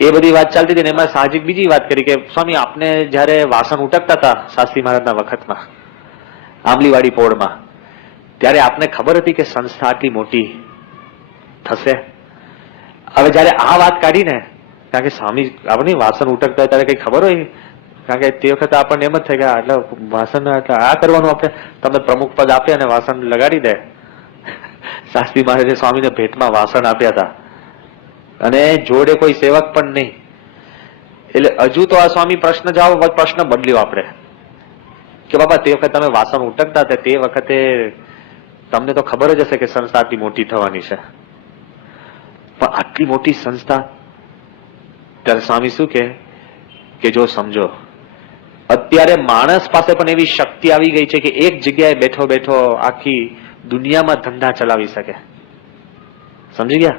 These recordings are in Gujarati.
એ બધી વાત ચાલતી હતી ને એમાં સાહજિક બીજી વાત કરી કે સ્વામી આપને જયારે વાસણ ઉટકતા હતા શાસ્ત્રી મહારાજના વખતમાં આંબલીવાડી પોળમાં, ત્યારે આપને ખબર હતી કે સંસ્થા આટલી મોટી થશે? હવે જયારે આ વાત કાઢી ને, કારણ કે સ્વામી આપણે વાસણ ઉટકતા હોય ત્યારે કઈ ખબર હોય? કારણ કે તે વખતે આપણને એમ જ થાય કે એટલે વાસણ આ કરવાનું, આપણે તમને પ્રમુખ પદ આપે અને વાસણ લગાડી દે. શાસ્ત્રી મહારાજે સ્વામીને ભેટમાં વાસણ આપ્યા હતા અને જોડે કોઈ સેવક પણ નહીં. એટલે હજુ તો આ સ્વામી પ્રશ્ન જવાબ પ્રશ્ન બદલ્યો આપણે કે બાબા તે વખતે તમે વાસણ ઉટકતા હતા તે વખતે તમને તો ખબર જ હશે કે સંસ્થા આટલી મોટી થવાની છે, પણ આટલી મોટી સંસ્થા. ત્યારે સ્વામી શું કે જો સમજો અત્યારે માણસ પાસે પણ એવી શક્તિ આવી ગઈ છે કે એક જગ્યાએ બેઠો બેઠો આખી દુનિયામાં ધંધા ચલાવી શકે. સમજી ગયા?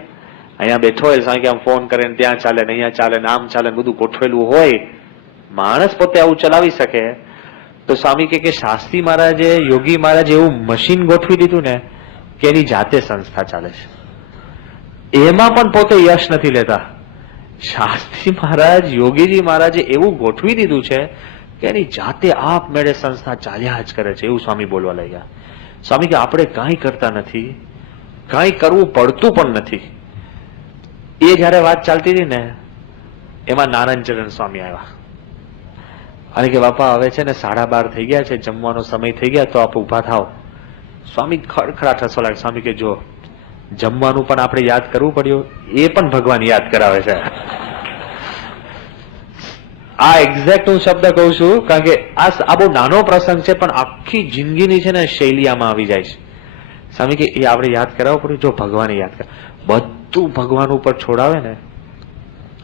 અહીંયા બેઠો હોય સ્વામી કે આમ ફોન કરે ને ત્યાં ચાલે ને અહીંયા ચાલે ને આમ ચાલે ને બધું ગોઠવેલું હોય, માણસ પોતે આવું ચલાવી શકે. તો સ્વામી કે શાસ્ત્રી મહારાજે, યોગી મહારાજે એવું મશીન ગોઠવી દીધું ને કે એની જાતે સંસ્થા ચાલે છે. એમાં પણ પોતે યશ નથી લેતા. શાસ્ત્રી મહારાજ, યોગીજી મહારાજે એવું ગોઠવી દીધું છે કે એની જાતે આપમેળે સંસ્થા ચાલ્યા જ કરે છે. એવું સ્વામી બોલવા લાગ્યા. સ્વામી કે આપણે કાંઈ કરતા નથી, કાંઈ કરવું પડતું પણ નથી. એ જયારે વાત ચાલતી હતી ને એમાં નારાયણચરણ સ્વામી આવ્યા અને કે બાપા હવે છે ને 12:30 થઈ ગયા છે, જમવાનો સમય થઈ ગયા, તો આપ ઉભા થાવ. સ્વામી ખડખડાટ હસવા લાગે. સ્વામી કે જો જમવાનું પણ આપણે યાદ કરવું પડ્યું, એ પણ ભગવાન યાદ કરાવે છે. આ એક્ઝેક્ટ હું શબ્દ કહું છું કારણ કે આ બહુ નાનો પ્રસંગ છે પણ આખી જિંદગીની છે ને શૈલી આમાં આવી જાય છે. સ્વામી કે એ આપણે યાદ કરાવવું પડ્યું, જો ભગવાને યાદ કરે. બધું ભગવાન ઉપર છોડાવે ને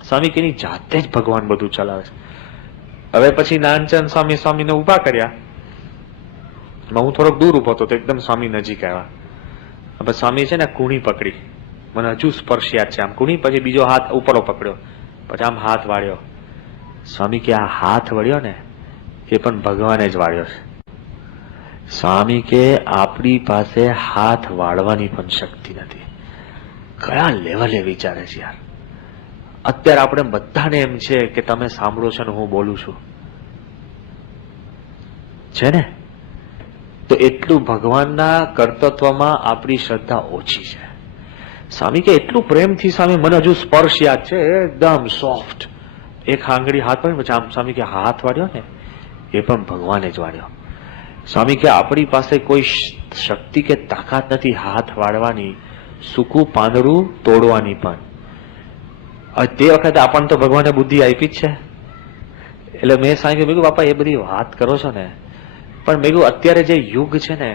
સ્વામી કે એની જાતે જ ભગવાન બધું ચલાવે છે. હવે પછી નાનચંદ સ્વામીને ઉભા કર્યા. હું થોડોક દૂર ઉભો હતો તો એકદમ સ્વામી નજીક આવ્યા. હવે સ્વામી છે ને કુણી પકડી, મને હજુ સ્પર્શ યાદ છે. આમ કુણી, પછી બીજો હાથ ઉપરો પકડ્યો, પછી આમ હાથ વાળ્યો. સ્વામી કે આ હાથ વળ્યો ને એ પણ ભગવાને જ વાળ્યો છે. સ્વામી કે આપણી પાસે હાથ વાળવાની પણ શક્તિ નથી. કયા લેવલે વિચારે છે યાર. અત્યારે આપણે બધાને એમ છે કે તમે સાંભળો છો ને હું બોલું છું, છે ને? તો એટલું ભગવાનના કર્તૃત્વમાં આપણી શ્રદ્ધા ઓછી છે. સ્વામી કે એટલું પ્રેમથી, સ્વામી મને હજુ સ્પર્શ યાદ છે, એકદમ સોફ્ટ. એક આંગળી હાથ વાળ્યો, પછી આમ સ્વામી કે હાથ વાળ્યો ને એ પણ ભગવાને જ વાળ્યો. સ્વામી કે આપણી પાસે કોઈ શક્તિ કે તાકાત નથી હાથ વાળવાની, સૂકું પાંદડું તોડવાની પણ. તે વખતે આપણને તો ભગવાને બુદ્ધિ આપી જ છે. એટલે મેં સાંભળ્યું, મેં કીધું બાપા એ બધી વાત કરો છો ને, પણ મેં કીધું અત્યારે જે યુગ છે ને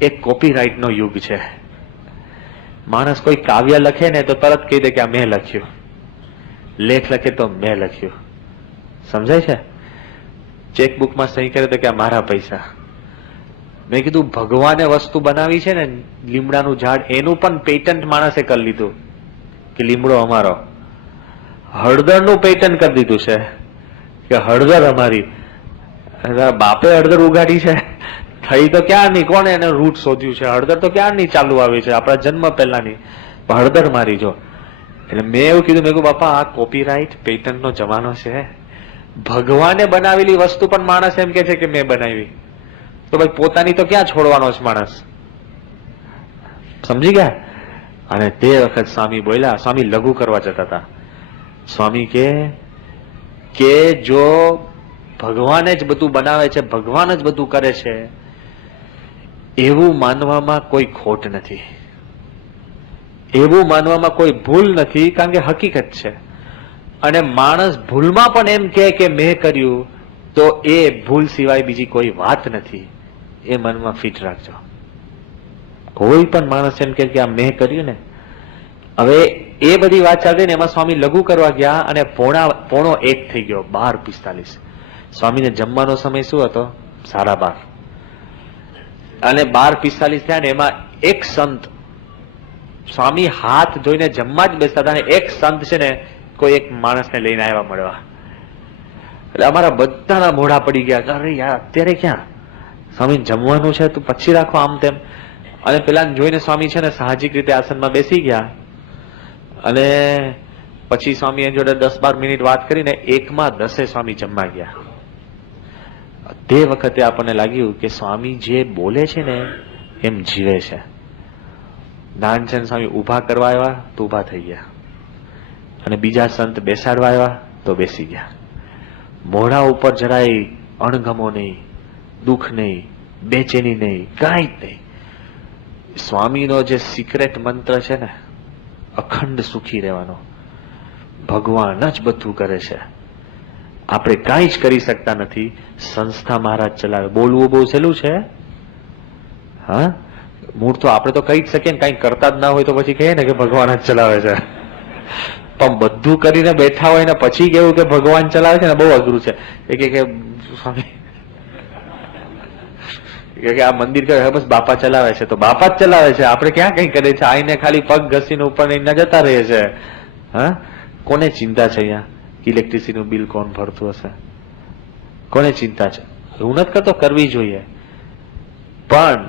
એ કોપીરાઇટનો યુગ છે. માણસ કોઈ કાવ્ય લખે ને તો તરત કહી દે કે આ મેં લખ્યું, લેખ લખે તો મેં લખ્યું. સમજાય છે? ચેકબુકમાં સહી કરે તો કે આ મારા પૈસા. મેં કીધું ભગવાને વસ્તુ બનાવી છે ને, લીમડાનું ઝાડ, એનું પણ પેટન્ટ માણસે કરી લીધું કે લીમડો અમારો. હળદરનું પેટન્ટ કરી દીધું છે કે હળદર અમારી. બાપે હળદર ઉગાડી છે, થઈ તો ક્યાં નહીં, કોને એને રૂટ શોધ્યું છે? હળદર તો ક્યાં નહીં ચાલુ આવી છે, આપણા જન્મ પહેલાની. હળદર મારી જો. એટલે મેં એવું કીધું, મેં કહ્યું બાપા આ કોપીરાઇટ પેટન્ટનો જમાનો છે. ભગવાને બનાવેલી વસ્તુ પણ માણસ એમ કે છે કે મેં બનાવી, તો ભાઈ પોતાની તો ક્યાં છોડવાનો છે માણસ? સમજી ગયા? અને તે વખત સ્વામી બોલ્યા. સ્વામી લઘુ કરવા જતા હતા. સ્વામી કે જો ભગવાને જ બધું બનાવે છે, ભગવાન જ બધું કરે છે, એવું માનવામાં કોઈ ખોટ નથી, એવું માનવામાં કોઈ ભૂલ નથી, કારણ કે હકીકત છે. અને માણસ ભૂલમાં પણ એમ કે મેં કર્યું, તો એ ભૂલ સિવાય બીજી કોઈ વાત નથી. એ મનમાં ફિટ રાખજો. કોઈ પણ માણસ એમ કે આ મેં કર્યું ને. હવે એ બધી વાત ચાલતી ને એમાં સ્વામી લઘુ કરવા ગયા અને 1:45 થઈ ગયો, 12:45. સ્વામીને જમવાનો સમય શું હતો? 12:30. અને 12:45 થયા ને એમાં એક સંત, સ્વામી હાથ ધોઈને જમવા જ બેસતા હતા, એક સંત છે ને કોઈ એક માણસને લઈને આવ્યા મળવા. એટલે અમારા બધાના મોઢા પડી ગયા, અરે યાર અત્યારે ક્યાં, સ્વામી જમવાનું છે તો પછી રાખો આમ તેમ. અને પેલા જોઈને સ્વામી છે ને સાહજિક રીતે આસનમાં બેસી ગયા અને પછી સ્વામી એની જોડે 10-12 મિનિટ વાત કરીને 1:10 સ્વામી જમવા ગયા. તે વખતે આપણને લાગ્યું કે સ્વામી જે બોલે છે ને એમ જીવે છે. નાનચંદ સ્વામી ઉભા કરવા આવ્યા તો ઉભા થઈ ગયા, અને બીજા સંત બેસાડવા આવ્યા તો બેસી ગયા. મોઢા ઉપર જરાય અણગમો નહીં, દુઃખ નહીં, બેચેની નહીં, કાંઈ જ નહીં. સ્વામીનો જે સિક્રેટ મંત્ર છે ને, અખંડ સુખી રહેવાનો. ભગવાન જ બધું કરે છે, આપણે કાંઈ જ કરી શકતા નથી. સંસ્થા મહારાજ ચલાવે. બોલવું બહુ સહેલું છે. હા, મૂળ તો આપણે તો કહી જ શકીએ ને, કાંઈ કરતા જ ના હોય તો પછી કહીએ ને કે ભગવાન જ ચલાવે છે. પણ બધું કરીને બેઠા હોય ને પછી કેવું કે ભગવાન ચલાવે છે ને, બહુ અઘરું છે. કે સ્વામી કે આ મંદિર કે બસ બાપા ચલાવે છે, તો બાપા જ ચલાવે છે, આપણે ક્યાં કઈ કરે છે? આઈને ખાલી પગ ઘસીને ઉપર ને જતા રહે છે. હા, કોને ચિંતા છે અહીંયા ઇલેક્ટ્રિસિટી નું બિલ કોણ ભરતું હશે? કોને ચિંતા છે? હું નથી કરતો, કરવી જોઈએ, પણ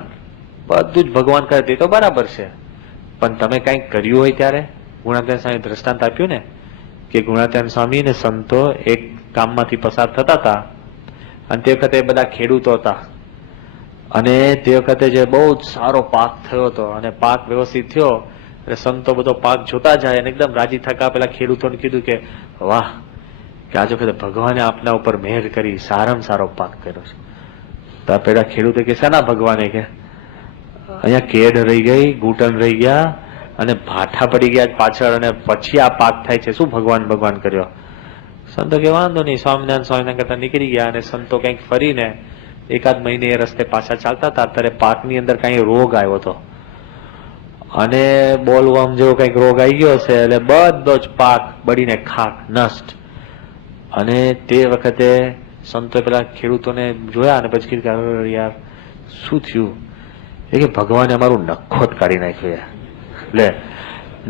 બધું જ ભગવાન કરે તે તો બરાબર છે. પણ તમે કંઈક કર્યું હોય ત્યારે ગુણાત્યાન સ્વામી દ્રષ્ટાંત આપ્યું ને કે ગુણાત્યાન સ્વામી ને સંતો એક કામમાંથી પસાર થતા હતા, અને તે વખતે બધા ખેડૂતો હતા, અને તે વખતે જે બહુ જ સારો પાક થયો હતો, અને પાક વ્યવસ્થિત થયો એટલે સંતો બધો પાક જોતા જાય અને એકદમ રાજી થકા પેલા ખેડૂતોને કીધું કે વાહ, કે આજ વખતે ભગવાને આપના ઉપર મહેર કરી, સારામાં સારો પાક કર્યો છે. તો પેલા ખેડૂતો કે શાના ભગવાને? કે અહીંયા કેડ રહી ગઈ, ઘૂંટણ રહી ગયા અને ભાઠા પડી ગયા પાછળ, અને પછી આ પાક થાય છે, શું ભગવાન ભગવાન કર્યો? સંતો કે વાંધો નહીં, સ્વામિનારાયણ કરતા નીકળી ગયા. અને સંતો કંઈક ફરીને એકાદ મહિને એ રસ્તે પાછા ચાલતા હતા, ત્યારે પાકની અંદર કઈ રોગ આવ્યો હતો, અને બોલવમ જેવો કઈક રોગ આવી ગયો છે, એટલે બધો જ પાક બળીને ખાક નષ્ટ. અને તે વખતે સંતો પેલા ખેડૂતોને જોયા અને પછી કીધું યાર શું થયું? એ કે ભગવાને અમારું નખો જ કાઢી નાખ્યું. એટલે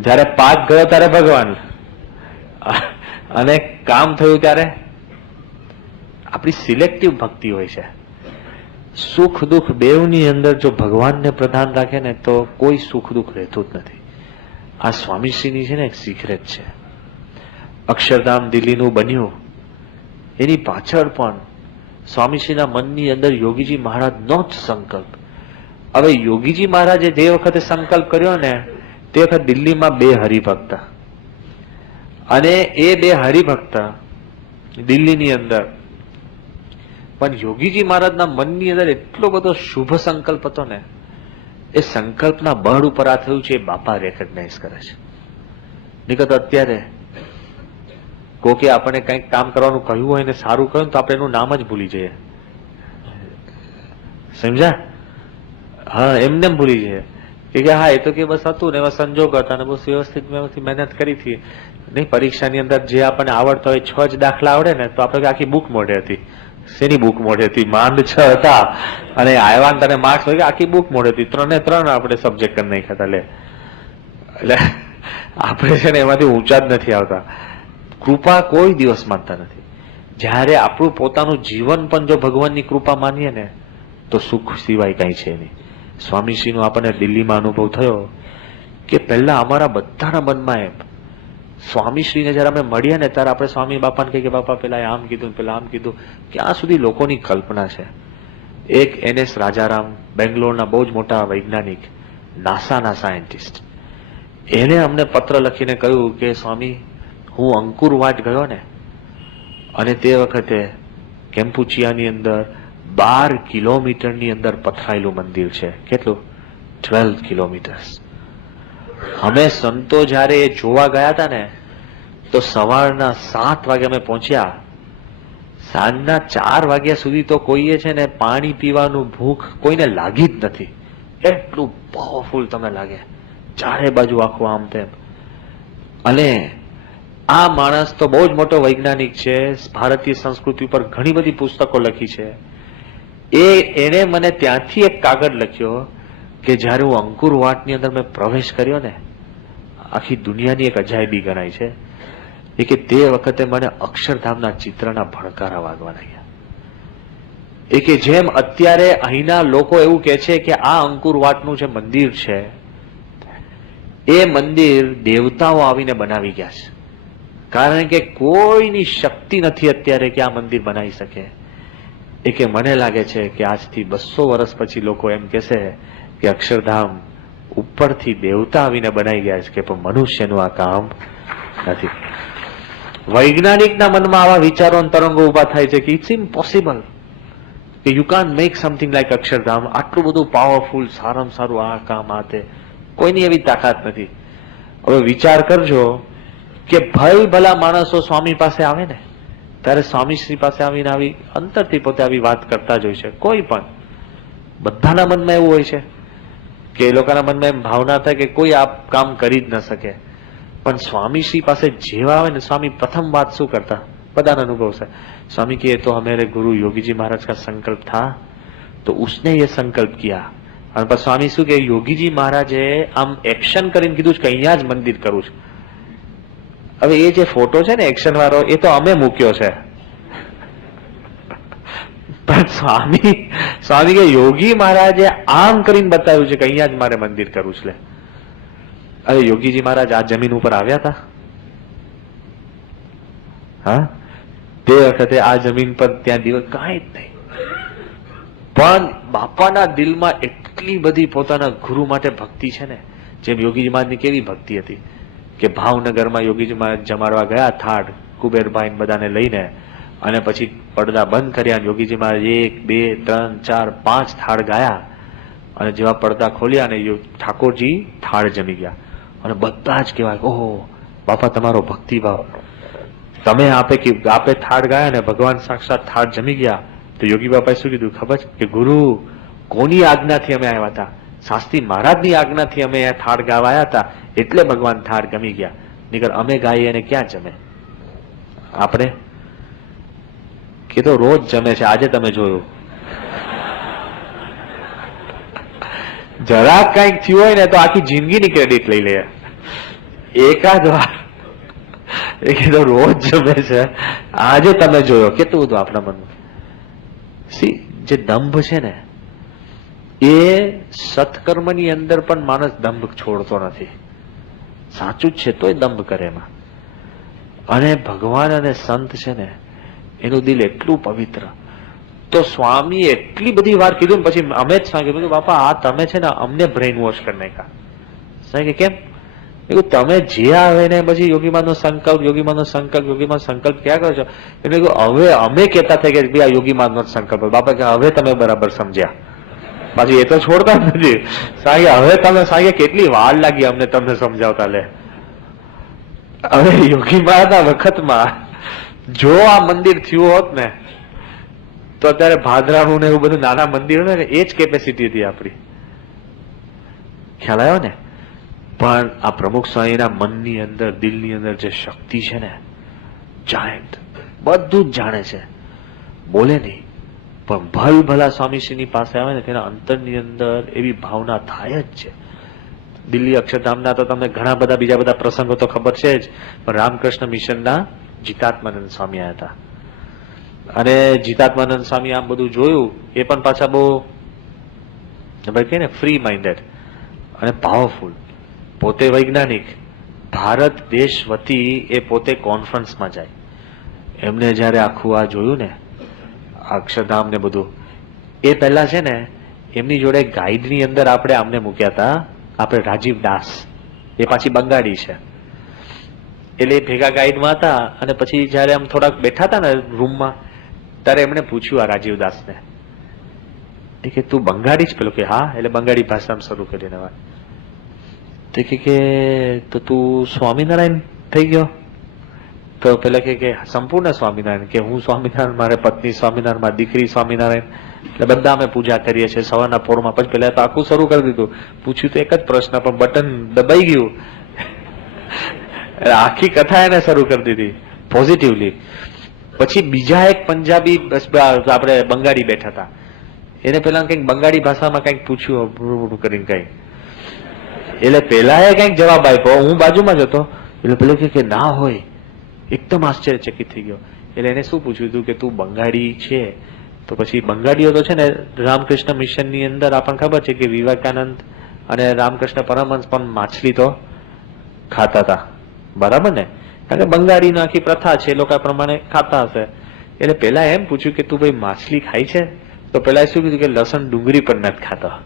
જયારે પાક ગયો ત્યારે ભગવાન, અને કામ થયું ત્યારે આપણી સિલેક્ટિવ ભક્તિ હોય છે. સુખ દુઃખ બેવની અંદર જો ભગવાનને પ્રધાન રાખે ને તો કોઈ સુખ દુઃખ રહેતું જ નથી. આ સ્વામીશ્રીની છે ને એક સિક્રેટ છે. અક્ષરધામ દિલ્હીનું બન્યું એની પાછળ પણ સ્વામીશ્રીના મનની અંદર યોગીજી મહારાજનો જ સંકલ્પ. હવે યોગીજી મહારાજે જે વખતે સંકલ્પ કર્યો ને તે વખત દિલ્હીમાં 2 હરિભક્ત, અને એ 2 હરિભક્ત દિલ્હીની અંદર, પણ યોગીજી મહારાજના મનની અંદર એટલો બધો શુભ સંકલ્પ હતો ને, એ સંકલ્પના બળ ઉપર આ થયું છે. એ બાપા રેકગ્નાઇઝ કરે છે. નહીં તો અત્યારે કોકે આપણે કંઈક કામ કરવાનું કહ્યું હોય ને સારું કહ્યું તો આપણે એનું નામ જ ભૂલી જઈએ. સમજ્યા? હા, એમને ભૂલી જઈએ કે હા એ તો કે બસ હતું ને એમાં સંજોગ હતા ને બસ વ્યવસ્થિત મહેનત કરી હતી. નહીં, પરીક્ષાની અંદર જે આપણને આવડતા હોય 6 જ દાખલા આવડે ને તો આપણે આખી બુક મોઢે હતી. શેની બુક મોઢે હતી? માંડ 6 હતા અને આવ્યા તને માર્ક્સ હોય કે આખી બુક મોઢે હતી. 3 આપણે સબ્જેક્ટ કરી નાખ્યા હતા. એટલે આપણે છે ને એમાંથી ઊંચા જ નથી આવતા. કૃપા કોઈ દિવસ માનતા નથી. જયારે આપણું પોતાનું જીવન પણ જો ભગવાનની કૃપા માનીએ ને તો સુખ સિવાય કઈ છે નહીં. સ્વામીશ્રીનો આપણને દિલ્હીમાં અનુભવ થયો કે પહેલા અમારા બધાના મનમાં એમ, સ્વામીશ્રીને જયારે અમે મળ્યા ને ત્યારે આપણે સ્વામી બાપાને કહીએ કે બાપા પેલા આમ કીધું, પેલા આમ કીધું. ક્યાં સુધી લોકોની કલ્પના છે. એક NS રાજારામ, બેંગ્લોરના બહુ જ મોટા વૈજ્ઞાનિક, નાસાના સાયન્ટિસ્ટ, એને અમને પત્ર લખીને કહ્યું કે સ્વામી હું અંકુરવાટ ગયો ને, અને તે વખતે કેમ્પુચિયાની અંદર 12 કિલોમીટરની અંદર પથરાયેલું મંદિર છે. કેટલું? 12 કિલોમીટર. અમે સંતો જયારે એ જોવા ગયા હતા ને તો સવારના 7 વાગે અમે પહોંચ્યા. સાંજના 4 વાગ્યા સુધી તો કોઈએ છે ને પાણી પીવાનું ભૂખ કોઈને લાગી જ નથી. એટલું પાવરફુલ તમે લાગે, ચારે બાજુ આખું આમ તેમ. અને આ માણસ તો બહુ જ મોટો વૈજ્ઞાનિક છે, ભારતીય સંસ્કૃતિ ઉપર ઘણી બધી પુસ્તકો લખી છે. એને મને ત્યાંથી એક કાગળ લખ્યો કે જયારે હું અંકુરવાટની અંદર મેં પ્રવેશ કર્યો ને, આખી દુનિયાની એક અજાયબી ગણાય છે એ કે તે વખતે મને અક્ષરધામના ચિત્રના ભણકારા વાગવા લાગ્યા. એ કે જેમ અત્યારે અહીંના લોકો એવું કે છે કે આ અંકુરવાટનું જે મંદિર છે એ મંદિર દેવતાઓ આવીને બનાવી ગયા છે. કારણ કે કોઈની શક્તિ નથી અત્યારે કે આ મંદિર બનાવી શકે. એ કે મને લાગે છે કે આજથી 200 વર્ષ પછી લોકો એમ કહેશે કે અક્ષરધામ ઉપરથી દેવતા આવીને બનાવી ગયા છે, કે પણ મનુષ્યનું આ કામ નથી. વૈજ્ઞાનિકના મનમાં આવા વિચારો અને તરંગો ઉભા થાય છે કે ઇટ્સ ઇમ્પોસિબલ, કે you can't make something like Akshardham. આટલું બધું પાવરફુલ, સારામાં સારું આ કામ આ તે, કોઈની એવી તાકાત નથી. હવે વિચાર કરજો કે ભલ ભલા માણસો સ્વામી પાસે આવે ને ત્યારે સ્વામીશ્રી પાસે આવીને આવી અંતરથી પોતે આવી વાત કરતા જ હોય છે. કોઈ પણ, બધાના મનમાં એવું હોય છે કે એ લોકોના મનમાં એમ ભાવના થાય કે કોઈ આ કામ કરી જ ન શકે. પણ સ્વામીશ્રી પાસે જેવા આવે ને, સ્વામી પ્રથમ વાત શું કરતા, બધાનો અનુભવ છે. स्वामी की तो हमारे गुरु योगी जी महाराज का संकल्प था, तो उसने ये संकल्प किया. और पर स्वामी शू के योगी जी महाराजे आम एक्शन કરીને કીધું કે અહીંયા જ મંદિર કરું છું. હવે એ જે ફોટો છે ને એક્શન વાળો, એ તો અમે મૂક્યો છે. પણ સ્વામી કે યોગી મહારાજે આમ કરીને બતાવ્યું છે કે અહીંયા જ મારે મંદિર કરવું છે. અરે યોગીજી મહારાજ આ જમીન ઉપર આવ્યા હતા? હા, તે વખતે આ જમીન પર ત્યાં દિવસ કાંઈ જ નહીં, પણ બાપાના દિલમાં એટલી બધી પોતાના ગુરુ માટે ભક્તિ છે ને. જેમ યોગીજી મહારાજની કેવી ભક્તિ હતી કે ભાવનગરમાં યોગીજી મહારાજ જમાડવા ગયા થાળ કુબેરભાઈ બધાને લઈને, અને પછી પડદા બંધ કર્યા. યોગીજી મહારાજ 1 2 3 4 5 થાળ ગાયા, અને જેવા પડદા ખોલ્યા અને ઠાકોરજી થાળ જમી ગયા. અને બધા જ કહેવાય, ઓહો બાપા તમારો ભક્તિભાવ, તમે આપે થાળ ગાયા ને ભગવાન સાક્ષાત થાળ જમી ગયા. તો યોગી બાપાએ શું કીધું ખબર છે કે ગુરુ કોની આજ્ઞાથી અમે આવ્યા હતા? શાસ્ત્રી મહારાજની આજ્ઞાથી અમે આ થાળ ગાવાયા હતા, એટલે ભગવાન થાળ ગમી ગયા. નીકળ અમે ગાઈએ અને ક્યાં જમે? આપણે કે તો રોજ જમે છે. આજે તમે જોયું, જરાક કઈક થયું હોય ને તો આખી જિંદગીની ક્રેડિટ લઈ લે. એકાદ વાર એ કીધું રોજ જમે છે, આજે તમે જોયો. કેટલું બધું આપણા મનમાં જે દંભ છે ને, એ સત્કર્મની અંદર પણ માણસ દંભ છોડતો નથી. સાચું જ છે તોય દંભ કરે એમાં. અને ભગવાન અને સંત છે ને, એનું દિલ એટલું પવિત્ર. તો સ્વામી એટલી બધી વાર કીધું ને પછી અમે જ સાંભળ્યું, બાપા આ તમે છે ને અમને બ્રેઇન વોશ કરી નાખ્યા. કે કેમ? તમે જે આવે ને પછી યોગીમાનો સંકલ્પ ક્યાં કરો છો? એટલે હવે અમે કહેતા થાય કે આ યોગીમાનો સંકલ્પ. બાપા કે હવે તમે બરાબર સમજ્યા. પાછી એ તો છોડતા જ નથી. હવે તમે કેટલી વાર લાગી અમને તમને સમજાવતા. લે હવે યોગીમાના વખતમાં જો આ મંદિર થયું હોત ને તો અત્યારે ભાદરાનું ને એવું બધું નાના મંદિરો ને એ જ કેપેસિટી હતી આપણી. ખ્યાલ આવ્યો ને? પણ આ પ્રમુખ સ્વામીના મનની અંદર, દિલની અંદર જે શક્તિ છે ને, જાયન્ટ, બધું જ જાણે છે, બોલે નહીં, પણ ભલ ભલા સ્વામીશ્રીની પાસે આવે ને તેના અંતરની અંદર એવી ભાવના થાય જ છે. દિલ્હી અક્ષરધામના તો તમને ઘણા બધા બીજા બધા પ્રસંગો તો ખબર છે જ, પણ રામકૃષ્ણ મિશનના જીતાત્માનંદ સ્વામી આવ્યા હતા. અને જીતાત્માનંદ સ્વામી આમ બધું જોયું, એ પણ પાછા બહુ કે ને ફ્રી માઇન્ડેડ અને પાવરફુલ, પોતે વૈજ્ઞાનિક, ભારત દેશ વતી એ પોતે કોન્ફરન્સમાં જાય. એમને જયારે આખું આ જોયું ને અક્ષરધામ ને બધું, એ પહેલા છે ને એમની જોડે ગાઈડની અંદર આપણે આમને મૂક્યા હતા, આપણે રાજીવ દાસ, એ પાછી બંગાળી છે, એટલે એ ભેગા ગાઈડમાં હતા. અને પછી જયારે આમ થોડાક બેઠા હતા ને રૂમમાં, ત્યારે એમણે પૂછ્યું આ રાજીવ દાસને કે તું બંગાળી જ? પેલો કે હા. એટલે બંગાળી ભાષામાં શરૂ કરીને વાત. તો કે તો તું સ્વામિનારાયણ થઈ ગયો? તો પેલા કે સંપૂર્ણ સ્વામિનારાયણ. કે હું સ્વામિનારાયણ, મારે પત્ની સ્વામિનારાયણ, મારી દીકરી સ્વામિનારાયણ, એટલે બધા અમે પૂજા કરીએ છીએ સવારના પોરમાં. પછી પેલા તો આખું શરૂ કરી દીધું. પૂછ્યું તો એક જ પ્રશ્ન, પણ બટન દબાઈ ગયું. આખી કથા એને શરૂ કરી દીધી પોઝિટિવલી. પછી બીજા એક પંજાબી, આપણે બંગાળી બેઠા હતા, એને પેલા કઈક બંગાળી ભાષામાં કઈક પૂછ્યું કરીને કઈક, એટલે પેલા એ કઈક જવાબ આપ્યો, હું બાજુમાં જ હતો. એટલે પેલો કે ના હોય, એકદમ આશ્ચર્યચકિત થઈ ગયો. એટલે એને શું પૂછ્યું હતું કે તું બંગાળી છે? તો પછી બંગાળીઓ તો છે ને રામકૃષ્ણ મિશનની અંદર આપણને ખબર છે કે વિવેકાનંદ અને રામકૃષ્ણ પરમહંસ પણ માછલી તો ખાતા હતા, બરાબર ને? કારણ કે બંગાળીની આખી પ્રથા છે, એ લોકો આ પ્રમાણે ખાતા હશે. એટલે પેલા એમ પૂછ્યું કે તું ભાઈ માછલી ખાય છે? તો પેલા શું કીધું કે લસણ ડુંગળી પણ નથી ખાતા.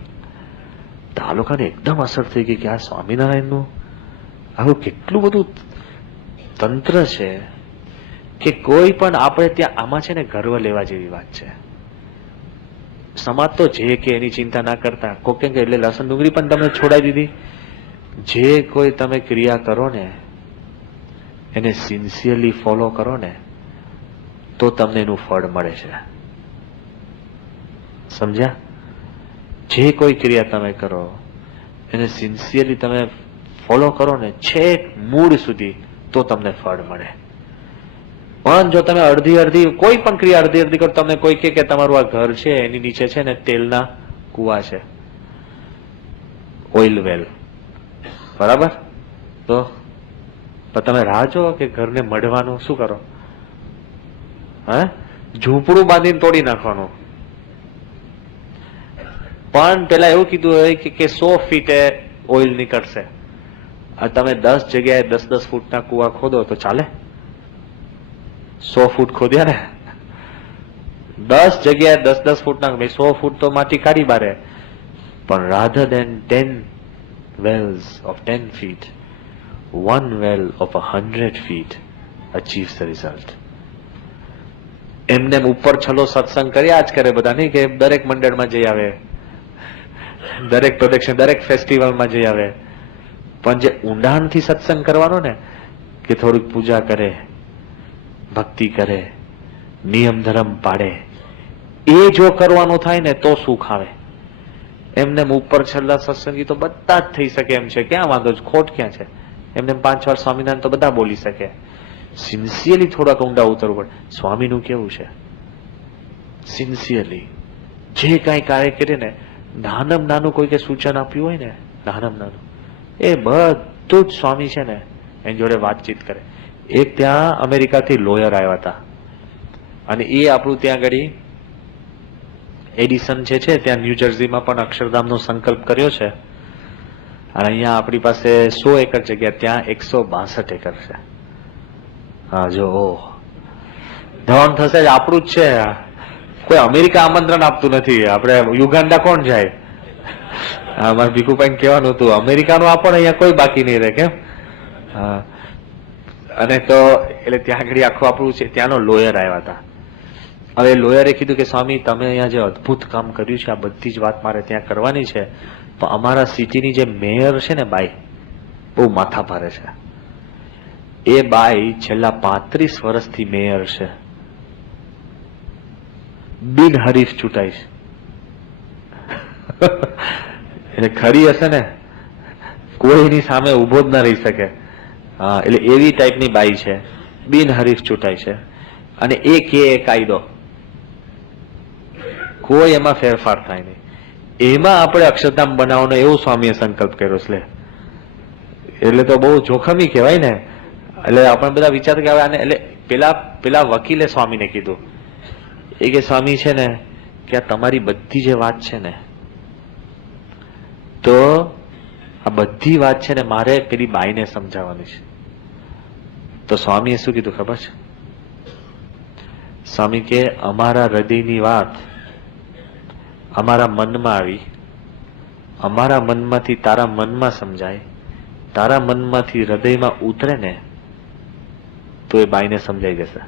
તો આ લોકોને એકદમ અસર થઈ ગઈ કે આ સ્વામિનારાયણનું આવું કેટલું બધું તંત્ર છે કે કોઈ પણ આપણે ત્યાં આમાં છે ને ગર્વ લેવા જેવી વાત છે. સમાજ તો જે કે એની ચિંતા ના કરતા, કોકે એટલે લસણ ડુંગળી પણ તમને છોડાવી દીધી. જે કોઈ તમે ક્રિયા કરો ને એને સિન્સિયરલી ફોલો કરો ને તો તમને એનું ફળ મળે છે. સમજ્યા? જે કોઈ ક્રિયા તમે કરો એને સિન્સિયરલી તમે ફોલો કરો ને છેક મૂળ સુધી તો તમને ફળ મળે. પણ જો તમે અડધી કોઈ પણ ક્રિયા અડધી કરો, તમને કોઈ કે તમારું આ ઘર છે એની નીચે છે ને તેલના કુવા છે, ઓઇલ વેલ, બરાબર? તો તમે રાહ જો કે ઘરને મઢવાનું શું કરો? ઝૂંપડું બાંધીને તોડી નાખવાનું. પણ પેલા એવું કીધું હોય કે 100 ફીટે ઓઇલ નીકળશે. તમે 10 જગ્યાએ 10-10 ફૂટના કુવા ખોદો તો ચાલે? 100 ફૂટ ખોદ્યા ને, 10 જગ્યાએ 10-10 ફૂટના, 100 ફૂટ તો માટી કાઢી બારે. પણ rather than 10 wells of 10 feet, one well of 100 feet achieves the result. એમને ઉપર છલો સત્સંગ કર્યા જ કરે બધા, નહીં કે દરેક મંડળમાં જઈ આવે, દરેક પ્રદક્ષિણ, દરેક ફેસ્ટિવલમાં જઈ આવે. પણ જે ઊંડાણથી સત્સંગ કરવાનો ને, કે થોડીક પૂજા કરે, ભક્તિ કરે, નિયમ ધર્મ પાડે, એ જો કરવાનું થાય ને તો સુખ આવે. એમને ઉપર છેલ્લા સત્સંગી તો બધા જ થઈ શકે એમ છે, ક્યાં વાંધો છે, ખોટ ક્યાં છે? એમને 5 વાર સ્વામિનારાયણ તો બધા બોલી શકે. સિન્સિયરલી થોડાક ઊંડા ઉતરવું પડે. સ્વામીનું કેવું છે? સિન્સિયરલી જે કાંઈ કાર્ય કરે ને, નાનામાં નાનું કોઈ કે સૂચન આપ્યું હોય ને, નાનામાં નાનું, એ બધું જ સ્વામી છે ને એની જોડે વાતચીત કરે. એક ત્યાં અમેરિકાથી લોયર આવ્યા હતા અને એ આપણું ત્યાં આગળ એડિસન જે છે ત્યાં ન્યૂ જર્સીમાં પણ અક્ષરધામનો સંકલ્પ કર્યો છે. અને અહીંયા આપણી પાસે 100 એકર જગ્યા, ત્યાં 162 એકર છે. હા જો ધન થશે જ, આપણું જ છે. કોઈ અમેરિકા આમંત્રણ આપતું નથી. આપણે યુગાન્ડા કોણ જાય? અમારે ભીખુભાઈ કહેવાનું હતું અમેરિકાનું આપો ને, અહીંયા કોઈ બાકી નહીં રહે. કેમ? હા. અને તો એટલે ત્યાં આગળ આખું આપણું છે. ત્યાંનો લોયર આવ્યા હતા. હવે લોયરે કીધું કે સ્વામી તમે અહીંયા જે અદભુત કામ કર્યું છે, આ બધી જ વાત મારે ત્યાં કરવાની છે, તો અમારા સિટીની જે મેયર છે ને બાઈ, બહુ માથા ભારે છે. એ બાઈ છેલ્લા 35 વર્ષથી મેયર છે, બિનહરીફ ચૂંટાઈ છે. એટલે ખરી હશે ને, કોઈની સામે ઉભો જ ના રહી શકે. હા, એટલે એવી ટાઈપની બાઈ છે, બિનહરીફ ચૂંટાઈ છે. અને એ કે કાયદો, કોઈ એમાં ફેરફાર થાય નહીં. એમાં આપણે અક્ષરધામ બનાવવાનો એવો સ્વામીએ સંકલ્પ કર્યો છે. એટલે તો બહુ જોખમી કહેવાય ને. એટલે આપણે બધા વિચાર કે હવે એટલે પેલા વકીલે સ્વામીને કીધું, એ કે સ્વામી છે ને કે આ તમારી બધી જે વાત છે ને, તો આ બધી વાત છે ને મારે પેલી બાઈને સમજાવવાની છે. તો સ્વામીએ શું કીધું ખબર છે? સ્વામી કે અમારા હૃદયની વાત અમારા મનમાં આવી, અમારા મનમાંથી તારા મનમાં સમજાય, તારા મનમાંથી હૃદયમાં ઉતરે ને તો એ બાઈને સમજાઈ જશે.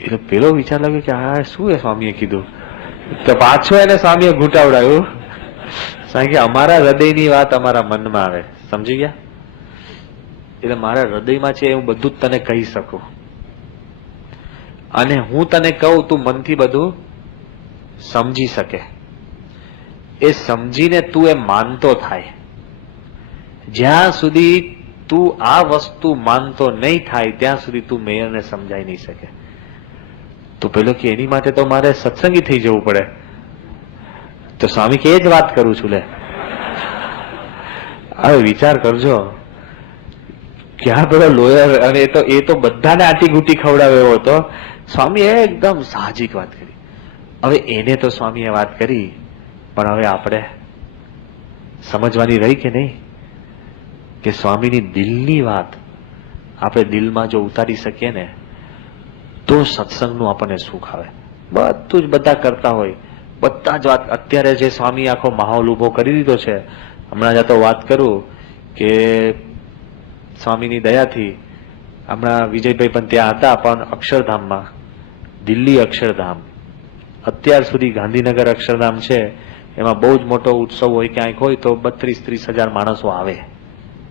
એટલે પેલો વિચાર લાગ્યો કે આ શું એ સ્વામીએ કીધું. તો પાછો એને સ્વામીએ ઘૂંટાવડાયું. સ્વામી કે અમારા હૃદયની વાત અમારા મનમાં આવે. સમજી ગયા? એટલે મારા હૃદયમાં છે હું બધું જ તને કહી શકું, અને હું તને કહું તું મનથી બધું સમજી શકે. એ સમજીને તું એ માનતો થાય. જ્યાં સુધી તું આ વસ્તુ માનતો નહીં થાય ત્યાં સુધી તું મેયરને સમજાઈ નહીં શકે. તો પેલો કે એની માટે તો મારે સત્સંગી થઈ જવું પડે. તો સ્વામી કે એ જ વાત કરું છું. લે હવે વિચાર કરજો, ક્યાં પેલો લોયર, અને એ તો બધાને આટી ગુટી ખવડાવે એવો હતો. સ્વામીએ એકદમ સાહજિક વાત કરી. હવે એને તો સ્વામીએ વાત કરી, પણ હવે આપણે સમજવાની રહી કે નહીં કે સ્વામીની દિલની વાત આપણે દિલમાં જો ઉતારી શકીએ ને તો સત્સંગનું આપણને સુખ આવે. બધું જ બધા કરતા હોય, બધા જ વાત. અત્યારે જે સ્વામી આખો માહોલ ઉભો કરી દીધો છે, હમણાં જ તો વાત કરું કે સ્વામીની દયાથી હમણાં વિજયભાઈ પણ ત્યાં હતા, પણ અક્ષરધામમાં, દિલ્હી અક્ષરધામ, અત્યાર સુધી ગાંધીનગર અક્ષરધામ છે એમાં બહુ જ મોટો ઉત્સવ હોય, ક્યાંક હોય તો 32-30 હજાર માણસો આવે,